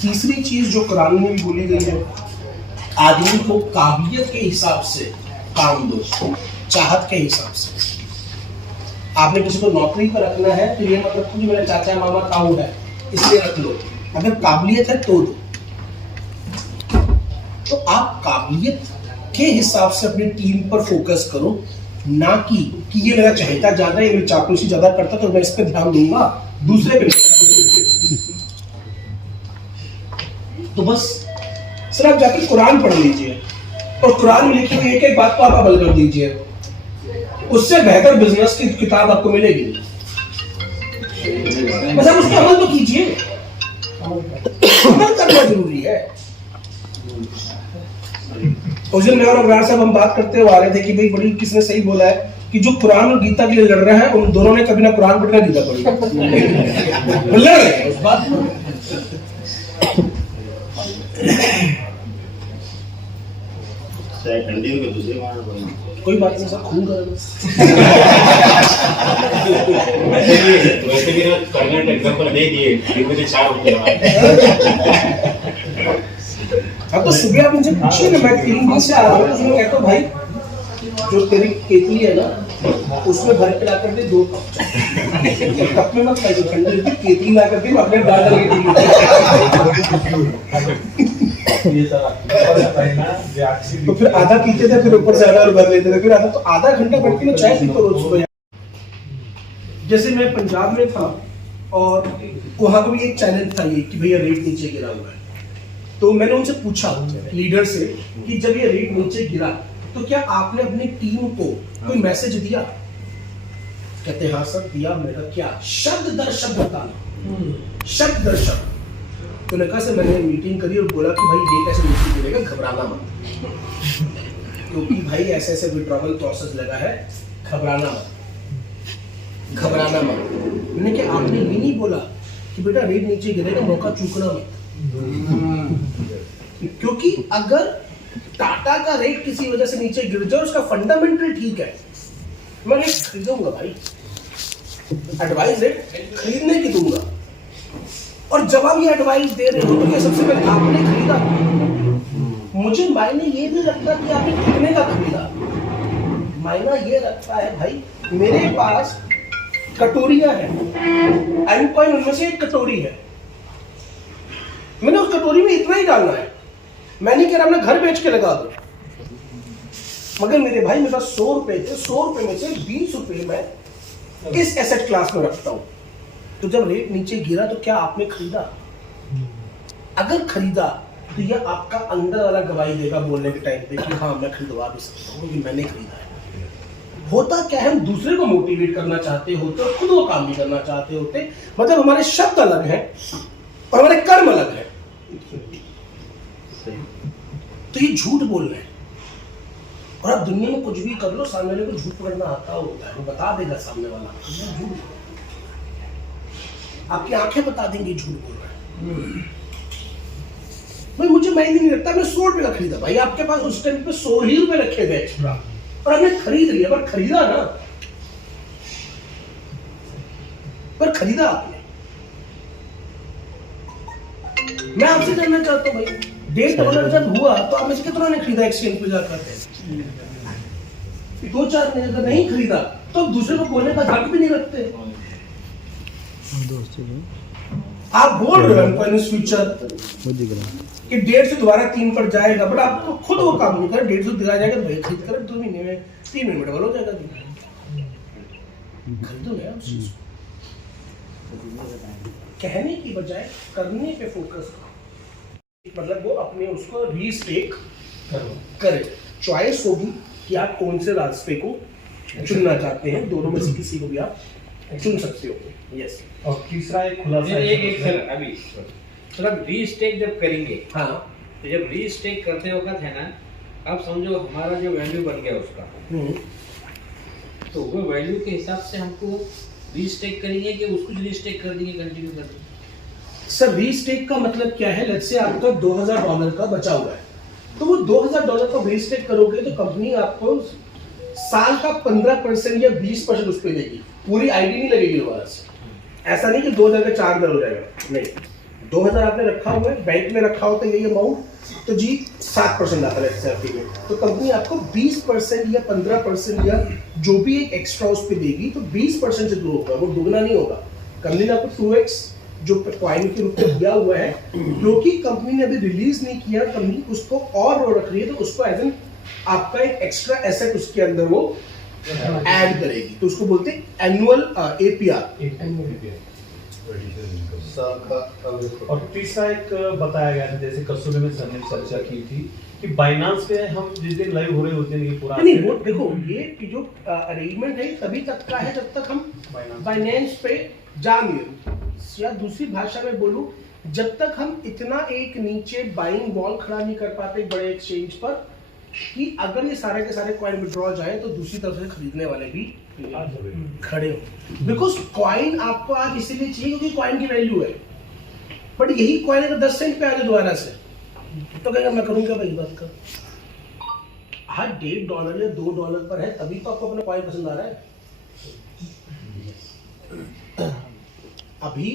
तीसरी चीज जो कुरान में भी बोली गई है, आदमी को काबिलियत के हिसाब से काम दो, चाहत के हिसाब से। आपने किसी को नौकरी पर रखना है तो ये मतलब कि मेरा चाचा मामा ताऊ है इसलिए रख लो, अगर काबिलियत है तो दो। तो आप काबिलियत के हिसाब से अपनी टीम पर फोकस करो, ना कि ये मेरा चहेता ज्यादा है, ये मेरी चापलूसी ज्यादा करता तो मैं इस पर ध्यान दूंगा, दूसरे पे। तो बस सर आप जाकर कुरान पढ़ लीजिए और कुरान में लिखी हुई एक बात को आप अमल कर दीजिए, उससे बेहतर बिजनेस की किताब आपको मिलेगी। बस आप उसको अमल तो कीजिए, अमल करना जरूरी है। उस दिन मैं और अबरार साहब हम बात करते हुए आ रहे थे कि भाई बड़ी किसने सही बोला है कि जो कुरान और गीता के लिए लड़ रहे हैं उन दोनों ने कभी ना कुरान पढ़ी ना गीता पढ़ी, लड़ रहे हैं उस बात पर। कोई बात नहीं सब खून एग्जांपल दे दिए, अब तो सुबह आप इनसे पूछिए ना, मैं 3 दिन से आ रहा हूँ, उसमें कहता हूँ भाई जो तेरी केतली है ना उसमें भर के ला कर दे 2 कप चाय। कप में मत खाइए, ठंडा केतली ला करके मैं अपने डाल के ये सर आपकी ना जो आपसी तो फिर आधा पीते थे, फिर ऊपर से आधा और भर लेते थे, फिर आधा, तो आधा घंटा बैठ के मैं चाय पीता रोज सुबह। जैसे मैं पंजाब में था और वहां पर भी एक चैलेंज था ये कि भैया रेट नीचे गिरा हुआ है, तो मैंने उनसे पूछा लीडर से कि जब ये रेट नीचे गिरा तो क्या आपने अपनी टीम को कोई मैसेज दिया? कहते हाँ सर दिया। मैंने कहा क्या? शब्द दर शब्द बताना, शब्द दर शब्द। तो मैंने कहा सर मैंने मीटिंग करी और बोला कि भाई ये कैसे नीचे गिरेगा, घबराना मत, क्योंकि भाई ऐसे ऐसे विड्रॉवल प्रोसेस लगा है, घबराना मत, घबराना मत। मैंने क्या आपने ये नहीं बोला कि बेटा रेट नीचे गिरेगा, मौका चूकना मत, क्योंकि अगर टाटा का रेट किसी वजह से नीचे गिर जाए, उसका फंडामेंटल ठीक है, मैं रेट खरीदूंगा भाई, एडवाइस रेट खरीदने की दूंगा। और जब आप ये एडवाइस दे रहे हो तो क्या सबसे पहले आपने खरीदा? मुझे मायने ये नहीं लगता कि आपने कितने का खरीदा, मायना ये रखता है भाई मेरे पास कटोरियां हैं, एंड पॉइंट उनमें से एक कटोरी है, मैंने उस कटोरी में इतना ही डालना है। मैं नहीं कह रहा अपना घर बेच के लगा दो, मगर मेरे भाई मेरे पास 100 रुपए थे, 100 रुपए में से 20 रुपए मैं इस एसेट क्लास में रखता हूं। तो जब रेट नीचे गिरा तो क्या आपने खरीदा? अगर खरीदा तो यह आपका अंदर वाला गवाही देगा बोलने के टाइम पे कि हाँ मैं खरीदवा भी सकता हूँ, कि मैंने खरीदा है। होता क्या है, हम दूसरे को मोटिवेट करना चाहते होते और खुद वो काम भी करना चाहते होते, मतलब हमारे शब्द अलग हैं और हमारे कर्म अलग हैं। तो ये झूठ बोल रहे हैं, और आप दुनिया में कुछ भी कर लो, सामने वाले को झूठ पकड़ना आता होता है, वो बता देगा सामने वाला झूठ, आपकी आंखें बता देंगी झूठ बोल रहा है। भाई मुझे मायने नहीं लगता, मैं 100 रुपए का खरीदा भाई, आपके पास उस टाइम पे 100 ही रुपए रखे गए एक्स्ट्रा और हमने खरीद लिया, पर खरीदा ना, पर खरीदा आपने। मैं आपसे जानना चाहता हूँ भाई, $1.5 जब हुआ तो आप में से कितना ने खरीदा एक्सचेंज पे जाकर? 2-4 ने। अगर नहीं खरीदा तो दूसरे को बोलने का हक भी नहीं रखते। आप बोल रहे हो इन फ्यूचर कि 1.5 से दोबारा 3 पर जाएगा, बट आपको खुद वो काम नहीं कर, 1.5 दिखा जाएगा तो भाई खरीद कर 2 महीने में 3 महीने में डबल हो जाएगा। खरीदो ना उस चीज को, कहने की बजाय करने पे फोकस करो, मतलब वो अपने उसको रीस्टेक करे। चॉइस होगी कि आप कौन से रास्ते को चुनना चाहते हैं, दोनों में से किसी को भी आप चुन सकते हो। यस। और तीसरा एक खुलासा एक सर अभी मतलब रीस्टेक जब करेंगे, हाँ, तो जब रीस्टेक करते वक्त है ना, आप समझो हमारा जो वैल्यू बन गया उसका, तो वो वैल्यू के हिसाब से हमको रीस्टेक करेंगे कि उसको रीस्टेक कर देंगे, कंटिन्यू कर देंगे? सर रीस्टेक का मतलब क्या है? लेट्स से आपका $2000 का बचा हुआ है, तो वो $2000 का रीस्टेक करोगे तो कंपनी आपको साल का 15% या 20% उस पर देगी, पूरी आईडी नहीं लगेगी दोबारा से। ऐसा नहीं कि 2000 का 4000 हो जाएगा, नहीं, 2000 आपने रखा हुआ है, बैंक में रखा होता है यही अमाउंट, तो जी 7% आता है, तो कंपनी आपको 20% या 15% या जो भी एक एक्स्ट्रा उस पर देगी, तो 20% से ग्रो होगा, वो दुगना नहीं होगा। कंपनी ने आपको 2x जो कॉइन के रूप में दिया हुआ है, क्योंकि कंपनी ने अभी रिलीज नहीं किया, कंपनी उसको और रो रख रही है, तो उसको एज एन आपका एक एक्स्ट्रा एसेट उसके अंदर वो ऐड करेगी, तो उसको बोलते हैं एनुअल APR। और तीसरा एक बताया गया था, जैसे कसूरी में सर ने चर्चा की थी कि बाइनांस पे हम जिस दिन लाइव हो रहे होते हैं, ये पूरा नहीं, वो देखो ये जो अरेंजमेंट है तभी तक का है जब तक हम बाइनेंस पे जाएंगे, या दूसरी भाषा में बोलूं, जब तक हम इतना एक नीचे बाइंग वॉल खड़ा नहीं कर पाते बड़े एक्सचेंज पर कि अगर ये सारे के सारे कॉइन विड्रॉ जाए तो दूसरी तरफ से खरीदने वाले भी खड़े हो। बिकॉज कॉइन आपको आज इसीलिए चाहिए क्योंकि कॉइन की वैल्यू है, बट यही कॉइन अगर 10 सेंट पे आ जाए दोबारा से तो कहेगा मैं करूंगा भाई बात का। आज $1.5 या $2 पर है, तभी तो आपको अपना कॉइन पसंद आ रहा है। अभी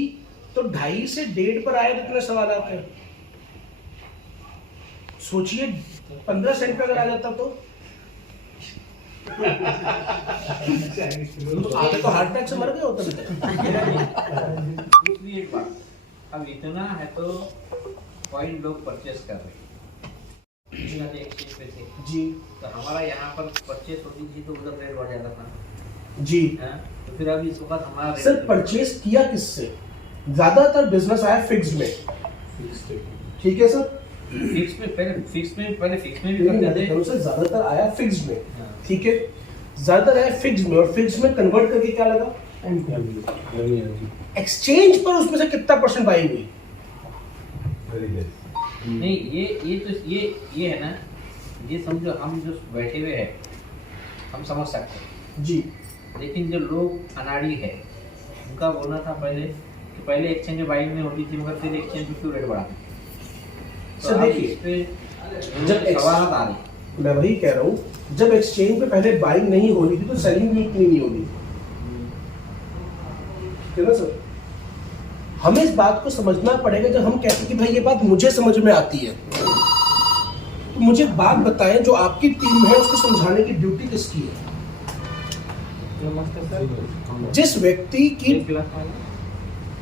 तो 2.5 से 1.5 पर आए तो इतने सवाल आते हैं। सोचिए 15 सेंट पे अगर आ जाता तो तो आप तो हार्ट अटैक से मर गए हो तभी तक। दूसरी एक बात, अब इतना है तो कॉइन लोग परचेस कर रहे हैं एक्सचेंज पे थे जी तो हमारा यहाँ पर परचेस होती थी तो उधर रेट बढ़ जाता था जी हाँ? तो फिर अभी इस वक्त हमारा rate- सर परचेस किया किससे? ज्यादातर बिजनेस आया फिक्स्ड में, ठीक है सर? फिक्स में पहले फिक्स में भी करते थे सर ज्यादातर आया फिक्स्ड में, हाँ। ठीक है? ज्यादातर आया फिक्स्ड में और फिक्स्ड में कन्वर्ट करके क्या लगा? एक्सचेंज पर उसमें से कितना परसेंट बाइंग हुई? नहीं ये है ना, ये समझो हम जो बैठे हुए हैं हम समझ सकते हैं, जी लेकिन जो लोग अनाड़ी है उनका बोलना था पहले कि पहले एक्सचेंज में बाइंग नहीं होती थी मगर फिर एक्सचेंज में क्यों रेट बढ़ा? तो सर अब देखिए, इस पे जब सवाल आ रहे मैं वही कह रहा हूँ, जब एक्सचेंज पे पहले बाइंग नहीं हो रही थी तो सेलिंग भी इतनी नहीं होगी, ठीक है ना सर? हमें इस बात को समझना पड़ेगा। जब हम कहते हैं कि भाई ये बात मुझे समझ में आती है, तो मुझे एक बात बताएं, जो आपकी टीम है उसको समझाने की ड्यूटी किसकी है? जिस व्यक्ति की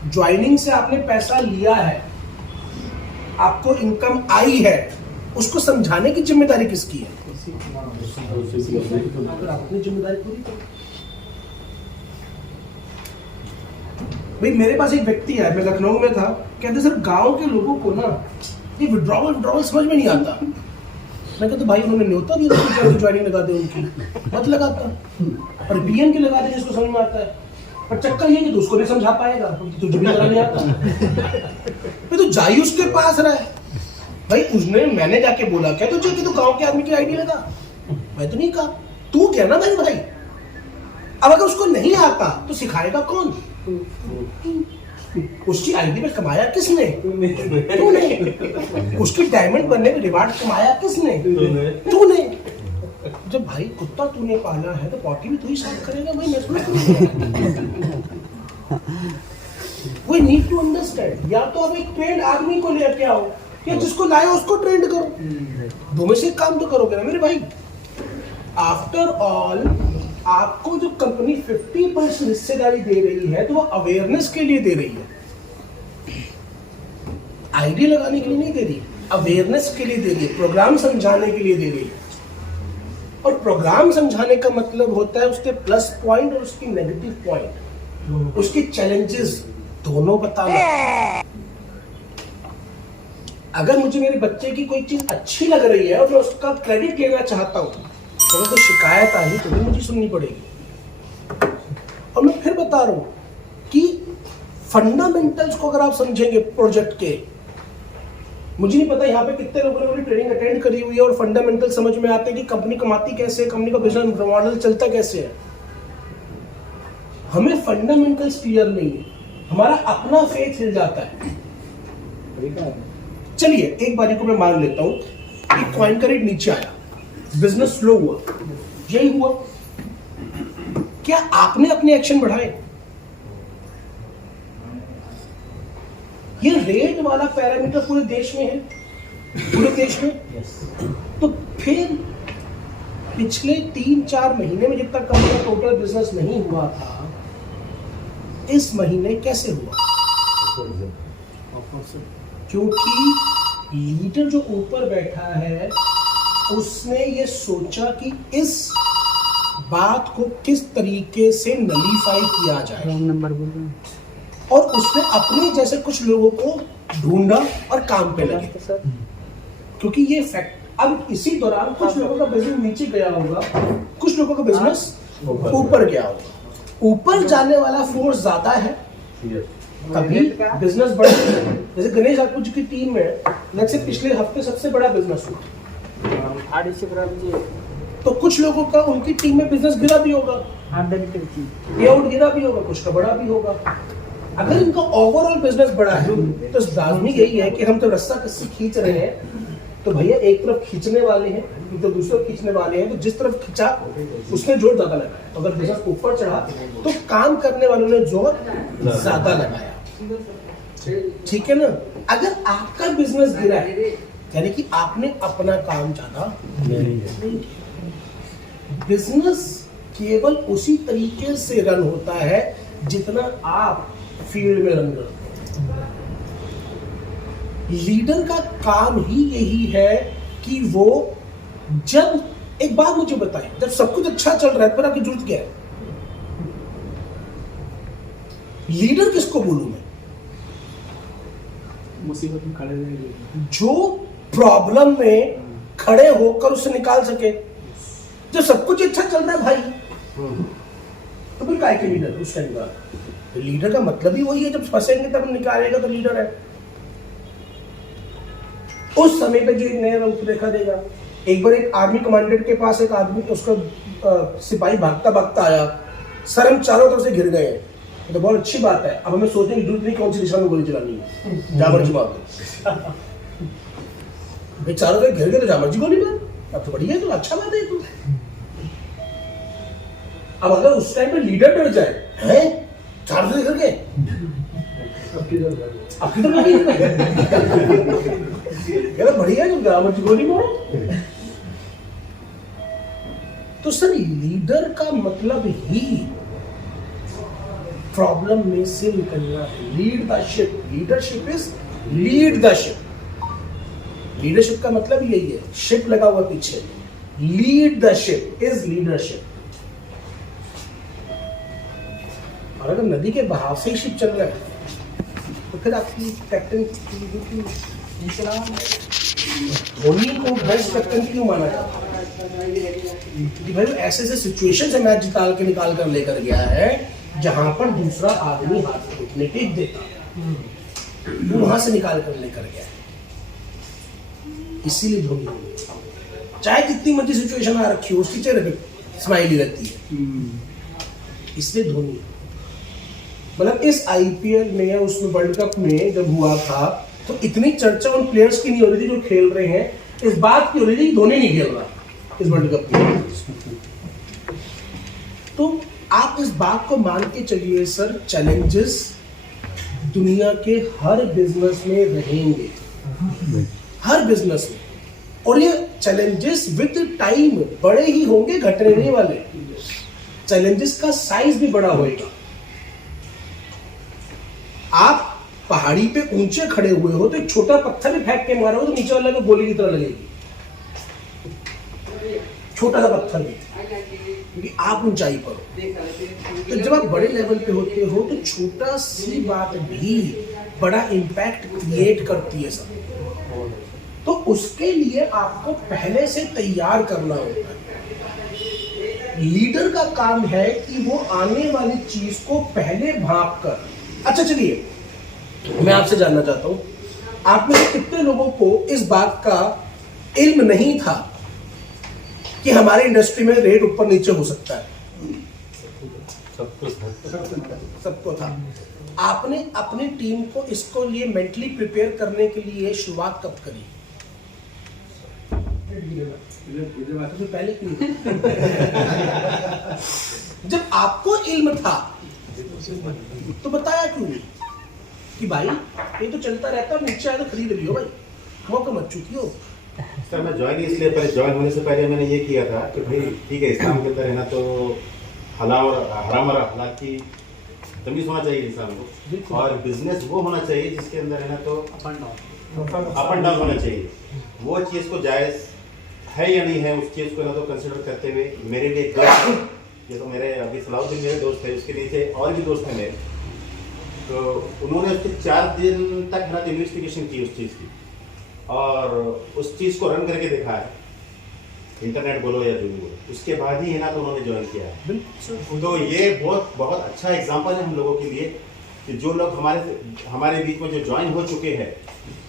ज्वाइनिंग से आपने पैसा लिया है, आपको इनकम आई है, उसको समझाने की जिम्मेदारी किसकी है? अगर आप अपनी जिम्मेदारी पूरी करो। भाई मेरे पास एक व्यक्ति है, मैं लखनऊ में था, कहते सर गांव के लोगों को ना ये विड्रॉवल समझ में नहीं आता। मैं कहता भाई उन्होंने न्योता दिया था कि ज्वाइनिंग लगा दे, उनकी मत लगाता, और बीएम की लगा दे जिसको समझ में आता है। पर चक्कर ये कि तो उसको नहीं समझा पाएगा, तुझे भी लगाने आता। तो जाइए उसके पास रहे भाई, उसने मैंने जाके बोला क्या तुझे कि तू गांव के आदमी की आईडी लगा? मैं तो नहीं कहा, तू क्या ना भाई। अब अगर उसको नहीं आता तो सिखाएगा कौन? उसकी आईडी पे कमाया किसने? तूने। उसकी डायमंड बनने में रिवार्ड कमाया किसने? तूने। जब भाई कुत्ता तूने पाला है तो पॉटी भी तू ही साफ करेगा भाई, मैं वी नीड टू अंडरस्टैंड। या तो अब एक ट्रेंड आदमी को लेके आओ या जिसको लाए उसको ट्रेंड करो, दो में से काम तो करोगे ना मेरे भाई। आफ्टर ऑल आपको जो कंपनी 50% हिस्सेदारी दे रही है तो वो अवेयरनेस के लिए दे रही है, आईडी लगाने के लिए नहीं दे रही, अवेयरनेस के लिए दे रही है, प्रोग्राम समझाने के लिए दे रही है। और प्रोग्राम समझाने का मतलब होता है उसके प्लस पॉइंट और उसकी नेगेटिव पॉइंट, उसके चैलेंजेस दोनों बताना। अगर मुझे मेरे बच्चे की कोई चीज अच्छी लग रही है और मैं उसका क्रेडिट लेना चाहता हूं, तो अगर कोई शिकायत आई तो भी मुझे सुननी पड़ेगी। और मैं फिर बता रहा हूं कि फंडामेंटल्स को अगर आप समझेंगे प्रोजेक्ट के, मुझे नहीं पता यहाँ पे कितने लोगों ने ट्रेनिंग अटेंड करी हुई है और फंडामेंटल समझ में आते हैं कि कंपनी कमाती कैसे है, कंपनी का बिजनेस मॉडल चलता कैसे है। हमें फंडामेंटल्स क्लियर नहीं है, हमारा अपना फेथ हिल जाता है। चलिए एक बारी को मैं मान लेता हूं कि कॉइन का रेट नीचे आया, बिजनेस स्लो हुआ, यही हुआ। क्या आपने अपने एक्शन बढ़ाए? ये रेट वाला पैरामीटर पूरे देश में है, पूरे देश में। तो फिर पिछले 3-4 महीने में जब तक कंपनी का टोटल बिजनेस नहीं हुआ था, इस महीने कैसे हुआ? क्योंकि लीडर जो ऊपर बैठा है उसने ये सोचा कि इस बात को किस तरीके से नलीफाई किया जाए, और उसने अपने जैसे कुछ लोगों को ढूंढा और काम पे लगे। क्योंकि ये फैक्ट, अब इसी दौरान कुछ लोगों का बिजनेस नीचे गया होगा, कुछ लोगों का बिजनेस ऊपर गया होगा। ऊपर जाने वाला फोर्स ज्यादा है, तभी बिजनेस बढ़। जैसे गणेश राजपूत जी की टीम में लेट्स से पिछले हफ्ते सबसे बड़ा बिजनेस हुआ, तो कुछ लोगों का उनकी टीम में बिजनेस गिरा भी होगा, पे आउट गिरा भी होगा, कुछ का बड़ा भी होगा। अगर इनका ओवरऑल बिजनेस बड़ा है तो लाजमी यही है कि हम तो रस्सा कस्सी खींच रहे हैं, तो भैया एक तरफ खींचने वाले हैं तो दूसरे तरफ खींचने वाले हैं, तो जिस तरफ खींचा उसने जोर ज्यादा लगाया। तो अगर बिजनेस ऊपर चढ़ा तो काम करने वालों ने जोर ज्यादा लगाया, ठीक है ना। अगर आपका बिजनेस गिरा है यानी कि आपने अपना काम ज्यादा नहीं किया। बिजनेस केवल उसी तरीके से रन होता है जितना आप फील्ड में रन करते हैं। लीडर का काम ही यही है कि वो, जब एक बात मुझे बताएं, जब सब कुछ अच्छा चल रहा है पर आपकी जरूरत क्या है? लीडर किसको बोलूं मैं? मुसीबत में खड़े रहेंगे, जो प्रॉब्लम में खड़े होकर उसे निकाल सके। जब सब कुछ अच्छा चल रहा है भाई, तो फिर काय के लीडर उस टाइम का? लीडर का मतलब ही वही है, जब फंसेंगे तब निकालेगा तो लीडर है। उस समय पे जो एक नया रूपरेखा देगा। एक बार एक आर्मी कमांडेंट के पास एक आदमी, उसका सिपाही भागता भागता आया, सर हम चारों तरफ से घिर गए हैं। तो बहुत अच्छी बात है, अब हमें सोचने की जरूरत नहीं कौन सी दिशा में गोली चलानी है, जामर जी मार भाई, चारों तरफ घिर गए तो जामर जी गोली मार, अब तो बढ़िया है, तो अच्छा बात है। तो अब अगर उस टाइम पे लीडर डर जाए, हैं चारों तरफ घिर गए, अब किधर बढ़िया है, तो जामर जी गोली मारो। तो सर लीडर का मतलब ही प्रॉब्लम में से निकलना है। Lead the ship, leadership is lead the ship. Leadership का मतलब यही है, शिप लगा हुआ पीछे, lead the ship is leadership. और अगर नदी के बहाव से ही शिप चल रहा है तो फिर आपकी कैप्टन धोनी को बेस्ट कैप्टन क्यों माना जाता है? कि भाई ऐसे ऐसे सिचुएशन से मैच निकाल कर लेकर गया है जहां पर दूसरा आदमी हाथ उठने टेक देता, वो वहां से निकाल कर लेकर गया। इसीलिए धोनी, चाहे जितनी मर्जी सिचुएशन आ रखी हो, उसके चेहरे पे स्माइल ही रहती है। इसलिए धोनी, मतलब इस आईपीएल में या उसमें वर्ल्ड कप में जब हुआ था तो इतनी चर्चा उन प्लेयर्स की नहीं हो रही थी जो खेल रहे हैं, इस बात की हो रही थी कि धोनी नहीं खेल रहा इस वर्ल्ड कप में। तो आप इस बात को मान के चलिए सर, चैलेंजेस दुनिया के हर बिजनेस में रहेंगे, हर बिजनेस में, और ये चैलेंजेस विद टाइम बड़े ही होंगे, घटने नहीं वाले। चैलेंजेस का साइज भी बड़ा होएगा। आप पहाड़ी पे ऊंचे खड़े हुए हो तो एक छोटा पत्थर भी फेंक के मारो तो नीचे वाले को गोली की तरह लगेगी, छोटा सा पत्थर भी, क्योंकि आप ऊंचाई पर हो। तो जब आप बड़े लेवल पे होते हो तो छोटा सी बात भी बड़ा इम्पैक्ट क्रिएट करती है सब। तो उसके लिए आपको पहले से तैयार करना होता है। लीडर का काम है कि वो आने वाली चीज को पहले भांप कर। अच्छा चलिए, मैं आपसे जानना चाहता हूं, आप में से कितने लोगों को इस बात का इल्म नहीं था कि हमारे इंडस्ट्री में रेट ऊपर नीचे हो सकता है? सबको था। आपने अपनी टीम को इसको लिए मेंटली प्रिपेयर करने के लिए शुरुआत कब करी? तो पहले क्यों? जब आपको इल्म था तो बताया क्यों नहीं कि भाई ये तो चलता रहता है, नीचे आए तो खरीद लियो भाई, मौका मत चुकियो। सर मैं ज्वाइन इसलिए पहले, ज्वाइन होने से पहले मैंने ये किया था कि भाई ठीक है, इस्लाम के अंदर है ना तो हलाल और हराम और हलाल की तमीज होना चाहिए इंसान को, और बिजनेस वो होना चाहिए जिसके अंदर है ना तो अप एंड डाउन होना चाहिए। वो चीज़ को जायज़ है या नहीं है, उस चीज़ को ना तो कंसिडर करते हुए मेरे लिए एक दोस्त, ये तो मेरे अभी सलाउद्दीन मेरे दोस्त है, उसके नीचे और भी दोस्त हैं मेरे, तो उन्होंने उसके 4 दिन तक है ना इन्वेस्टिगेशन की उस चीज़ की, और उस चीज़ को रन करके देखा है, इंटरनेट बोलो या जो भी बोलो, उसके बाद ही है ना तो उन्होंने ज्वाइन किया है। तो ये बहुत अच्छा एग्जांपल है हम लोगों के लिए कि जो लोग हमारे बीच में जो ज्वाइन हो चुके हैं,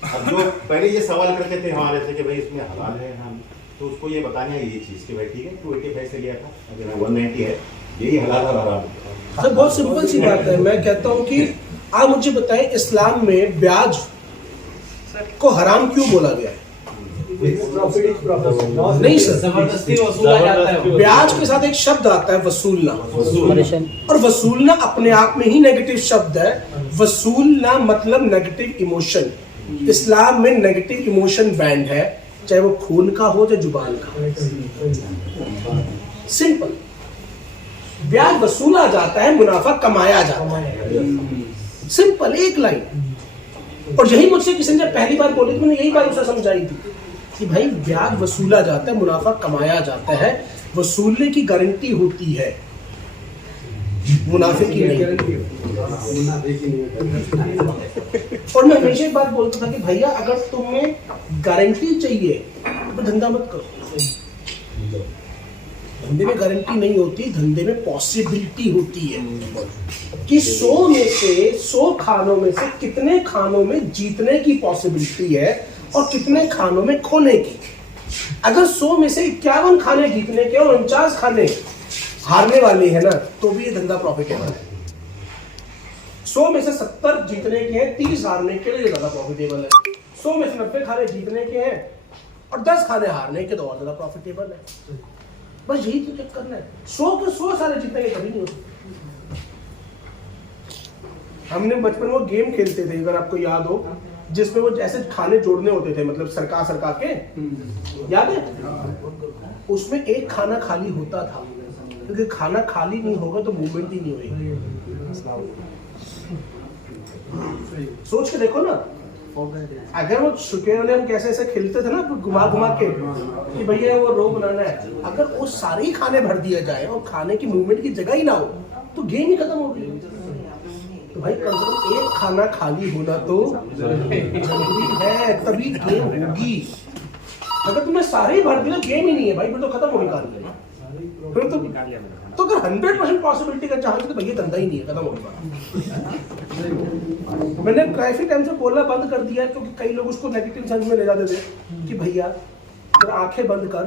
और जो पहले ये सवाल करते थे हमारे से कि भाई इसमें हलाल है, हम तो उसको ये बताना है ये चीज़ कि भाई ठीक है 285 से लिया था, अगर 190 है, यही हलाल और हराम है। सर बहुत सिंपल सी बात है, मैं कहता हूँ कि आप मुझे बताएं इस्लाम में ब्याज को हराम क्यों बोला गया है? नहीं सर, जबरदस्ती वसूला जाता है। ब्याज के साथ एक शब्द आता है वसूलना, और वसूलना अपने आप में ही नेगेटिव शब्द है। वसूलना मतलब नेगेटिव इमोशन। इस्लाम में नेगेटिव इमोशन बैंड है, चाहे वो खून का हो या जुबान का। सिंपल। ब्याज वसूला जाता है, मुनाफा कमाया जाता है। सिंपल, एक लाइन। और यही मुझसे किसी ने पहली बार बोली, मैंने यही बात उसे समझाई थी कि भाई ब्याज वसूला जाता है, मुनाफा कमाया जाता है। वसूलने की गारंटी होती है, मुनाफे की नहीं। और मैं हमेशा एक बात बोलता था कि भैया अगर तुम्हें गारंटी चाहिए तो धंधा मत करो। धंधे में गारंटी नहीं होती, धंधे में पॉसिबिलिटी होती है कि 100 में से 100 खानों में से कितने खानों में जीतने की पॉसिबिलिटी है और कितने खानों में खोने की। अगर 100 में से 51 खाने जीतने के और 49 खाने हारने वाले हैं ना, तो भी ये धंधा प्रॉफिटेबल है। 100 में से 70 जीतने के हैं, 30 हारने के लिए ज्यादा प्रॉफिटेबल है। 100 में से 90 खाने जीतने के हैं और 10 खाने हारने के तो और ज्यादा प्रॉफिटेबल है। बस यही तो चेक करना है। 100 के 100 सारे जीतने के कभी नहीं हो सकते। हमने बचपन में गेम खेलते थे, अगर आपको याद हो, जिसमें वो ऐसे खाने जोड़ने होते थे, मतलब सरका के, याद है? उसमें एक खाना खाली होता था, क्योंकि खाना खाली नहीं होगा तो मूवमेंट ही नहीं होगी। सोच के देखो ना, अगर वो शुक्र वाले हम कैसे ऐसे खेलते थे ना, घुमा घुमा के कि भैया वो रो बनाना है, अगर वो सारे ही खाने भर दिया जाए और खाने की मूवमेंट की जगह ही ना हो तो गेम ही खत्म हो गई। तो भाई कम से कम एक खाना खाली होना तो जरूरी है, तभी गेम होगी। अगर तुमने सारे ही भर दिया गेम ही नहीं है भाई, फिर तो खत्म होगी कहानी। फिर तो अगर 100% पॉसिबिलिटी का चांस है तो भैया धंधा ही नहीं है, खत्म होगा। मैंने काफी टाइम से बोलना बंद कर दिया क्योंकि कई लोग उसको नेगेटिव सेंस में ले जाते थे कि भैया तो आंखें बंद कर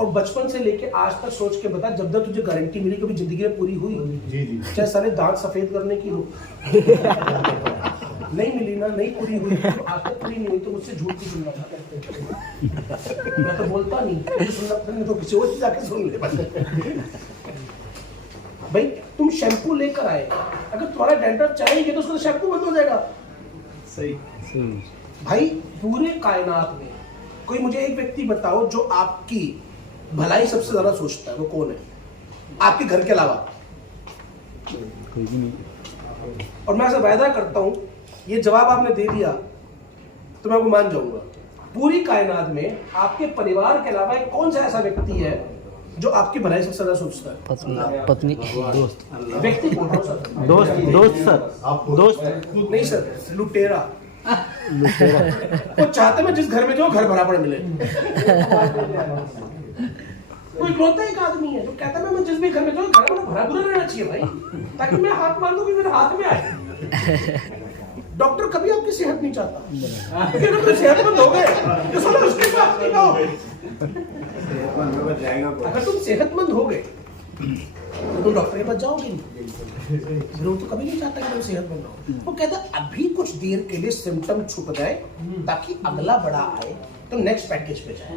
और बचपन से लेके आज तक सोच के बता, जब तक तुझे गारंटी मिली कभी जिंदगी में पूरी हुई? चाहे सारे दांत सफेद करने की हो नहीं मिली ना, नहीं पूरी हुई तो आज तक पूरी नहीं हुई, तो मुझसे झूठ की सुनना चाहते हैं। मैं तो बोलता नहीं, तो सुनना पसंद तो किसी और चीज आके सुन ले। भाई तुम शैम्पू लेकर आए, अगर तुम्हारा डेंटल चाहिए तो उसका शैम्पू बंद हो जाएगा। सही भाई पूरे कायनात में कोई मुझे एक व्यक्ति बताओ जो आपकी भलाई सबसे ज्यादा सोचता है, वो कौन है आपके घर के अलावा? कोई भी नहीं। और मैं ऐसा वायदा करता हूं, ये जवाब आपने दे दिया तो मैं आपको मान जाऊंगा। पूरी कायनात में आपके परिवार के अलावा एक कौन सा ऐसा व्यक्ति है जो आपकी भलाई सबसे ज्यादा सोचता है? पत्नी, दोस्त, व्यक्ति बोल रहा हूं सर। दोस्त सर, दोस्त नहीं सर, लुटेरा। वो चाहते मैं जिस घर में जाऊं घर भरा पड़े मिले। कोई इकलौता एक आदमी है जो कहता है मैं जिस भी घर में जाऊं घर में भरा पूरा रहना चाहिए भाई, ताकि मैं हाथ मार दूं कि मेरे हाथ में आए। डॉक्टर कभी आपकी सेहत नहीं चाहता, क्योंकि अगर सेहतमंद हो गए तो सुनो उसके साथ नहीं रहोगे। अगर तुम सेहतमंद हो गए तो तुम डॉक्टर के पास जाओगे नहीं। लोग तो कभी नहीं चाहता कि तुम सेहतमंद हो। वो कहता है अभी कुछ देर के लिए सिम्टम छुप जाए ताकि अगला बड़ा आए तो नेक्स्ट पैकेज पे जाए।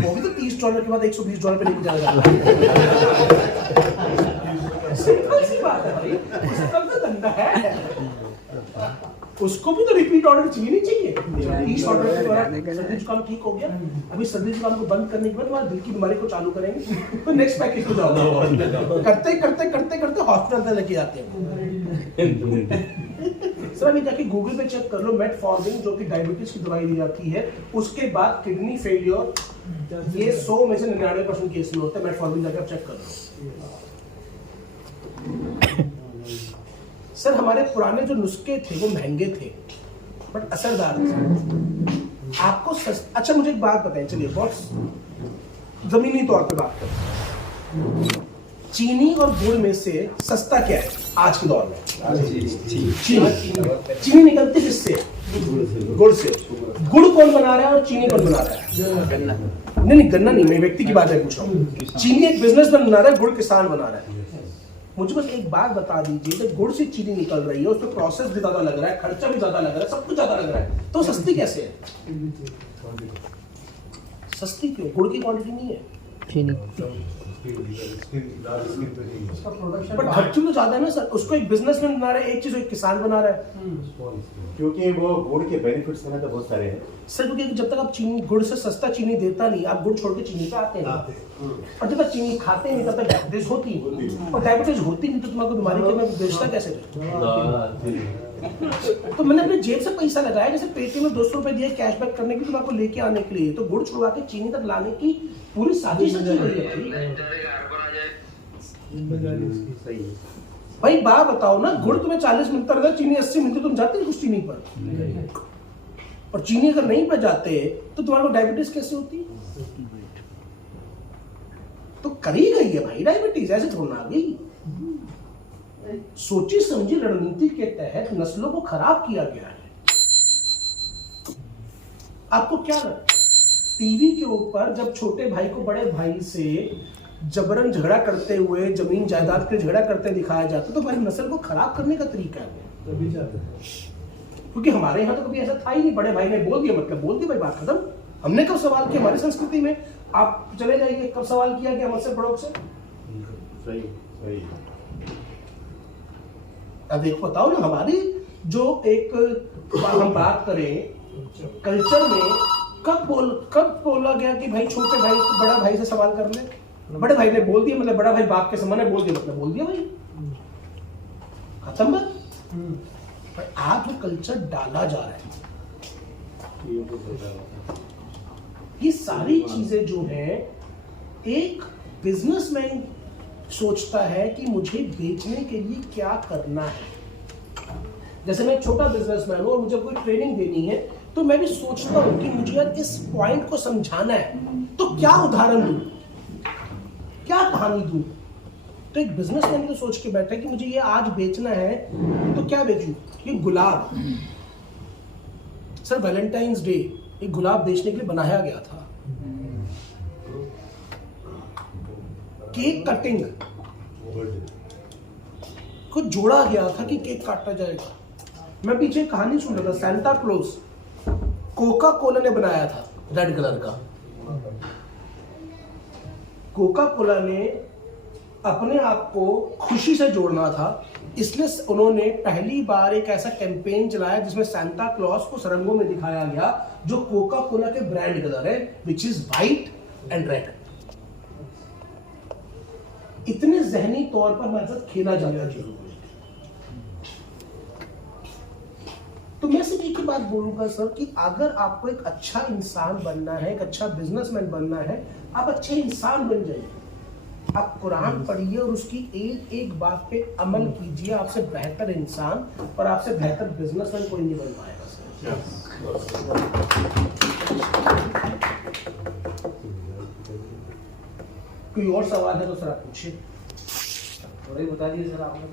वो भी तो $30 के बाद $120 पे लेके जाएगा। सिंपल सी बात है भाई, उसका तो धंधा है, उसको भी तो रिपीट ऑर्डर चाहिए नहीं चाहिए। $30 के द्वारा सर्दी जुकाम ठीक हो गया, अभी सर्दी जुकाम को बंद करने के बाद तुम्हारे दिल की बीमारी को चालू करेंगे तो नेक्स्ट पैकेज पे जाओगे। करते करते करते करते हॉस्पिटल तक लेके जाते हैं। सर अभी जाके गूगल पे चेक कर लो, मेटफॉर्मिन जो कि डायबिटीज की दवाई दी जाती है, उसके बाद किडनी फेलियर, ये 100 में से 99% केस में होता है। मेटफॉर्मिन जाके आप चेक कर लो। सर हमारे पुराने जो नुस्खे थे वो महंगे थे बट असरदार थे। आपको अच्छा मुझे एक बात बताएं, चलिए बहुत जमीनी तौर पे बात करें, चीनी और गुड़ में से सस्ता क्या है आज के दौर में? चीनी निकलती किससे? गुड़ से। गुड़ कौन बना रहा है और चीनी कौन बना रहा है? गन्ना। नहीं गन्ना नहीं, मैं व्यक्ति की बात है पूछ रहा हूँ। चीनी एक बिजनेसमैन बना रहा है, गुड़ किसान बना रहा है। मुझे बस एक बात बता दीजिए, जब गुड़ से चीनी निकल रही है उस पर प्रोसेस भी ज्यादा लग रहा है, खर्चा भी ज्यादा लग रहा है, सब कुछ ज्यादा लग रहा है, तो सस्ती कैसे है? सस्ती क्यों? गुड़ की क्वांटिटी नहीं है, चीनी बट खर्च तो ज्यादा है ना सर, उसको एक बिजनेसमैन बना रहा है एक चीज, एक किसान बना रहा है। क्योंकि वो गुड़ के बेनिफिट्स ना तो बहुत सारे हैं। सर क्योंकि जब तक आप चीनी, गुड़ से सस्ता चीनी देता नहीं, आप गुड़ छोड़ के चीनी पे आते हैं। और जब तक चीनी खाते नहीं तब तक डायबिटीज होती है, और डायबिटीज होती नहीं तो तुम्हारी बीमारी के मैं बेचता कैसे? तो मैंने अपने जेब से पैसा लगाया, जैसे पेटीएम में 200 रुपए दिए कैशबैक करने के लिए, आपको लेके आने के लिए, तो गुड़ छुड़वा के चीनी तक लाने की पूरी साजिश रची हुई है भाई। बात बताओ ना, गुड़ तुम्हें 40 मिलता रहता, चीनी 80 मिलती, तुम जाते उस चीनी पर, और चीनी अगर नहीं पर जाते तो तुम्हारे को डायबिटीज कैसे होती? तो करी गई है भाई डायबिटीज, ऐसे थोड़ा आ गई। सोची समझी रणनीति के तहत नस्लों को खराब किया गया है। आपको क्या लगता है, टीवी के ऊपर जब छोटे भाई को बड़े भाई से जबरन झगड़ा करते हुए, जमीन जायदाद पे झगड़ा करते दिखाया जाता, तो हमारी नस्ल को खराब करने का तरीका है। क्योंकि हमारे यहाँ तो कभी ऐसा था ही नहीं, बड़े भाई ने बोल दिया मतलब बोल दिया भाई, बात खत्म। हमने कब सवाल किया? हमारी संस्कृति में आप चले जाइए, कब सवाल किया गया हमसे बड़ों से? सही सही। अब एक बताओ ना, हमारी जो एक हम बात करें कल्चर में, कब बोला गया कि भाई छोटे भाई को बड़ा भाई से सवाल कर ले? बड़े भाई ने बोल दिया मतलब बड़ा भाई बाप के समान है, बोल दिया मतलब बोल दिया भाई, खत्म बात। पर आज वो कल्चर डाला जा रहा है। ये सारी चीजें जो हैं, एक बिजनेसमैन सोचता है कि मुझे बेचने के लिए क्या करना है। जैसे मैं एक छोटा बिजनेसमैन हूं और मुझे कोई ट्रेनिंग देनी है, तो मैं भी सोचता हूं कि मुझे यार इस पॉइंट को समझाना है, तो क्या उदाहरण दूं, क्या कहानी दूं। तो एक बिजनेसमैन तो सोच के बैठा कि मुझे ये आज बेचना है, तो क्या बेचूं? ये गुलाब, सर वैलेंटाइंस डे एक गुलाब बेचने के लिए बनाया गया था। केक कटिंग को जोड़ा गया था कि केक काटा जाएगा। मैं पीछे कहानी सुन रहा था, सैंटा क्लॉज कोका कोला ने बनाया था, रेड कलर का। कोका कोला ने अपने आप को खुशी से जोड़ना था, इसलिए उन्होंने पहली बार एक ऐसा कैंपेन चलाया जिसमें सैंटा क्लॉज को सरंगों में दिखाया गया, जो कोका कोला के ब्रांड कलर है, which is white and red. इतने जहनी तौर पर हमारे साथ खेला जाता है। तो मैं सिर्फ एक ही बात बोलूंगा सर, कि अगर आपको एक अच्छा इंसान बनना है, एक अच्छा बिजनेसमैन बनना है, आप अच्छे इंसान बन जाइए। आप कुरान पढ़िए और उसकी एक एक बात पे अमल कीजिए, आपसे बेहतर इंसान और आपसे बेहतर बिजनेसमैन कोई नहीं बन पाएगा सर। कोई और सवाल है तो सर आप पूछिए। थोड़ा ही बता दिए सर आपने।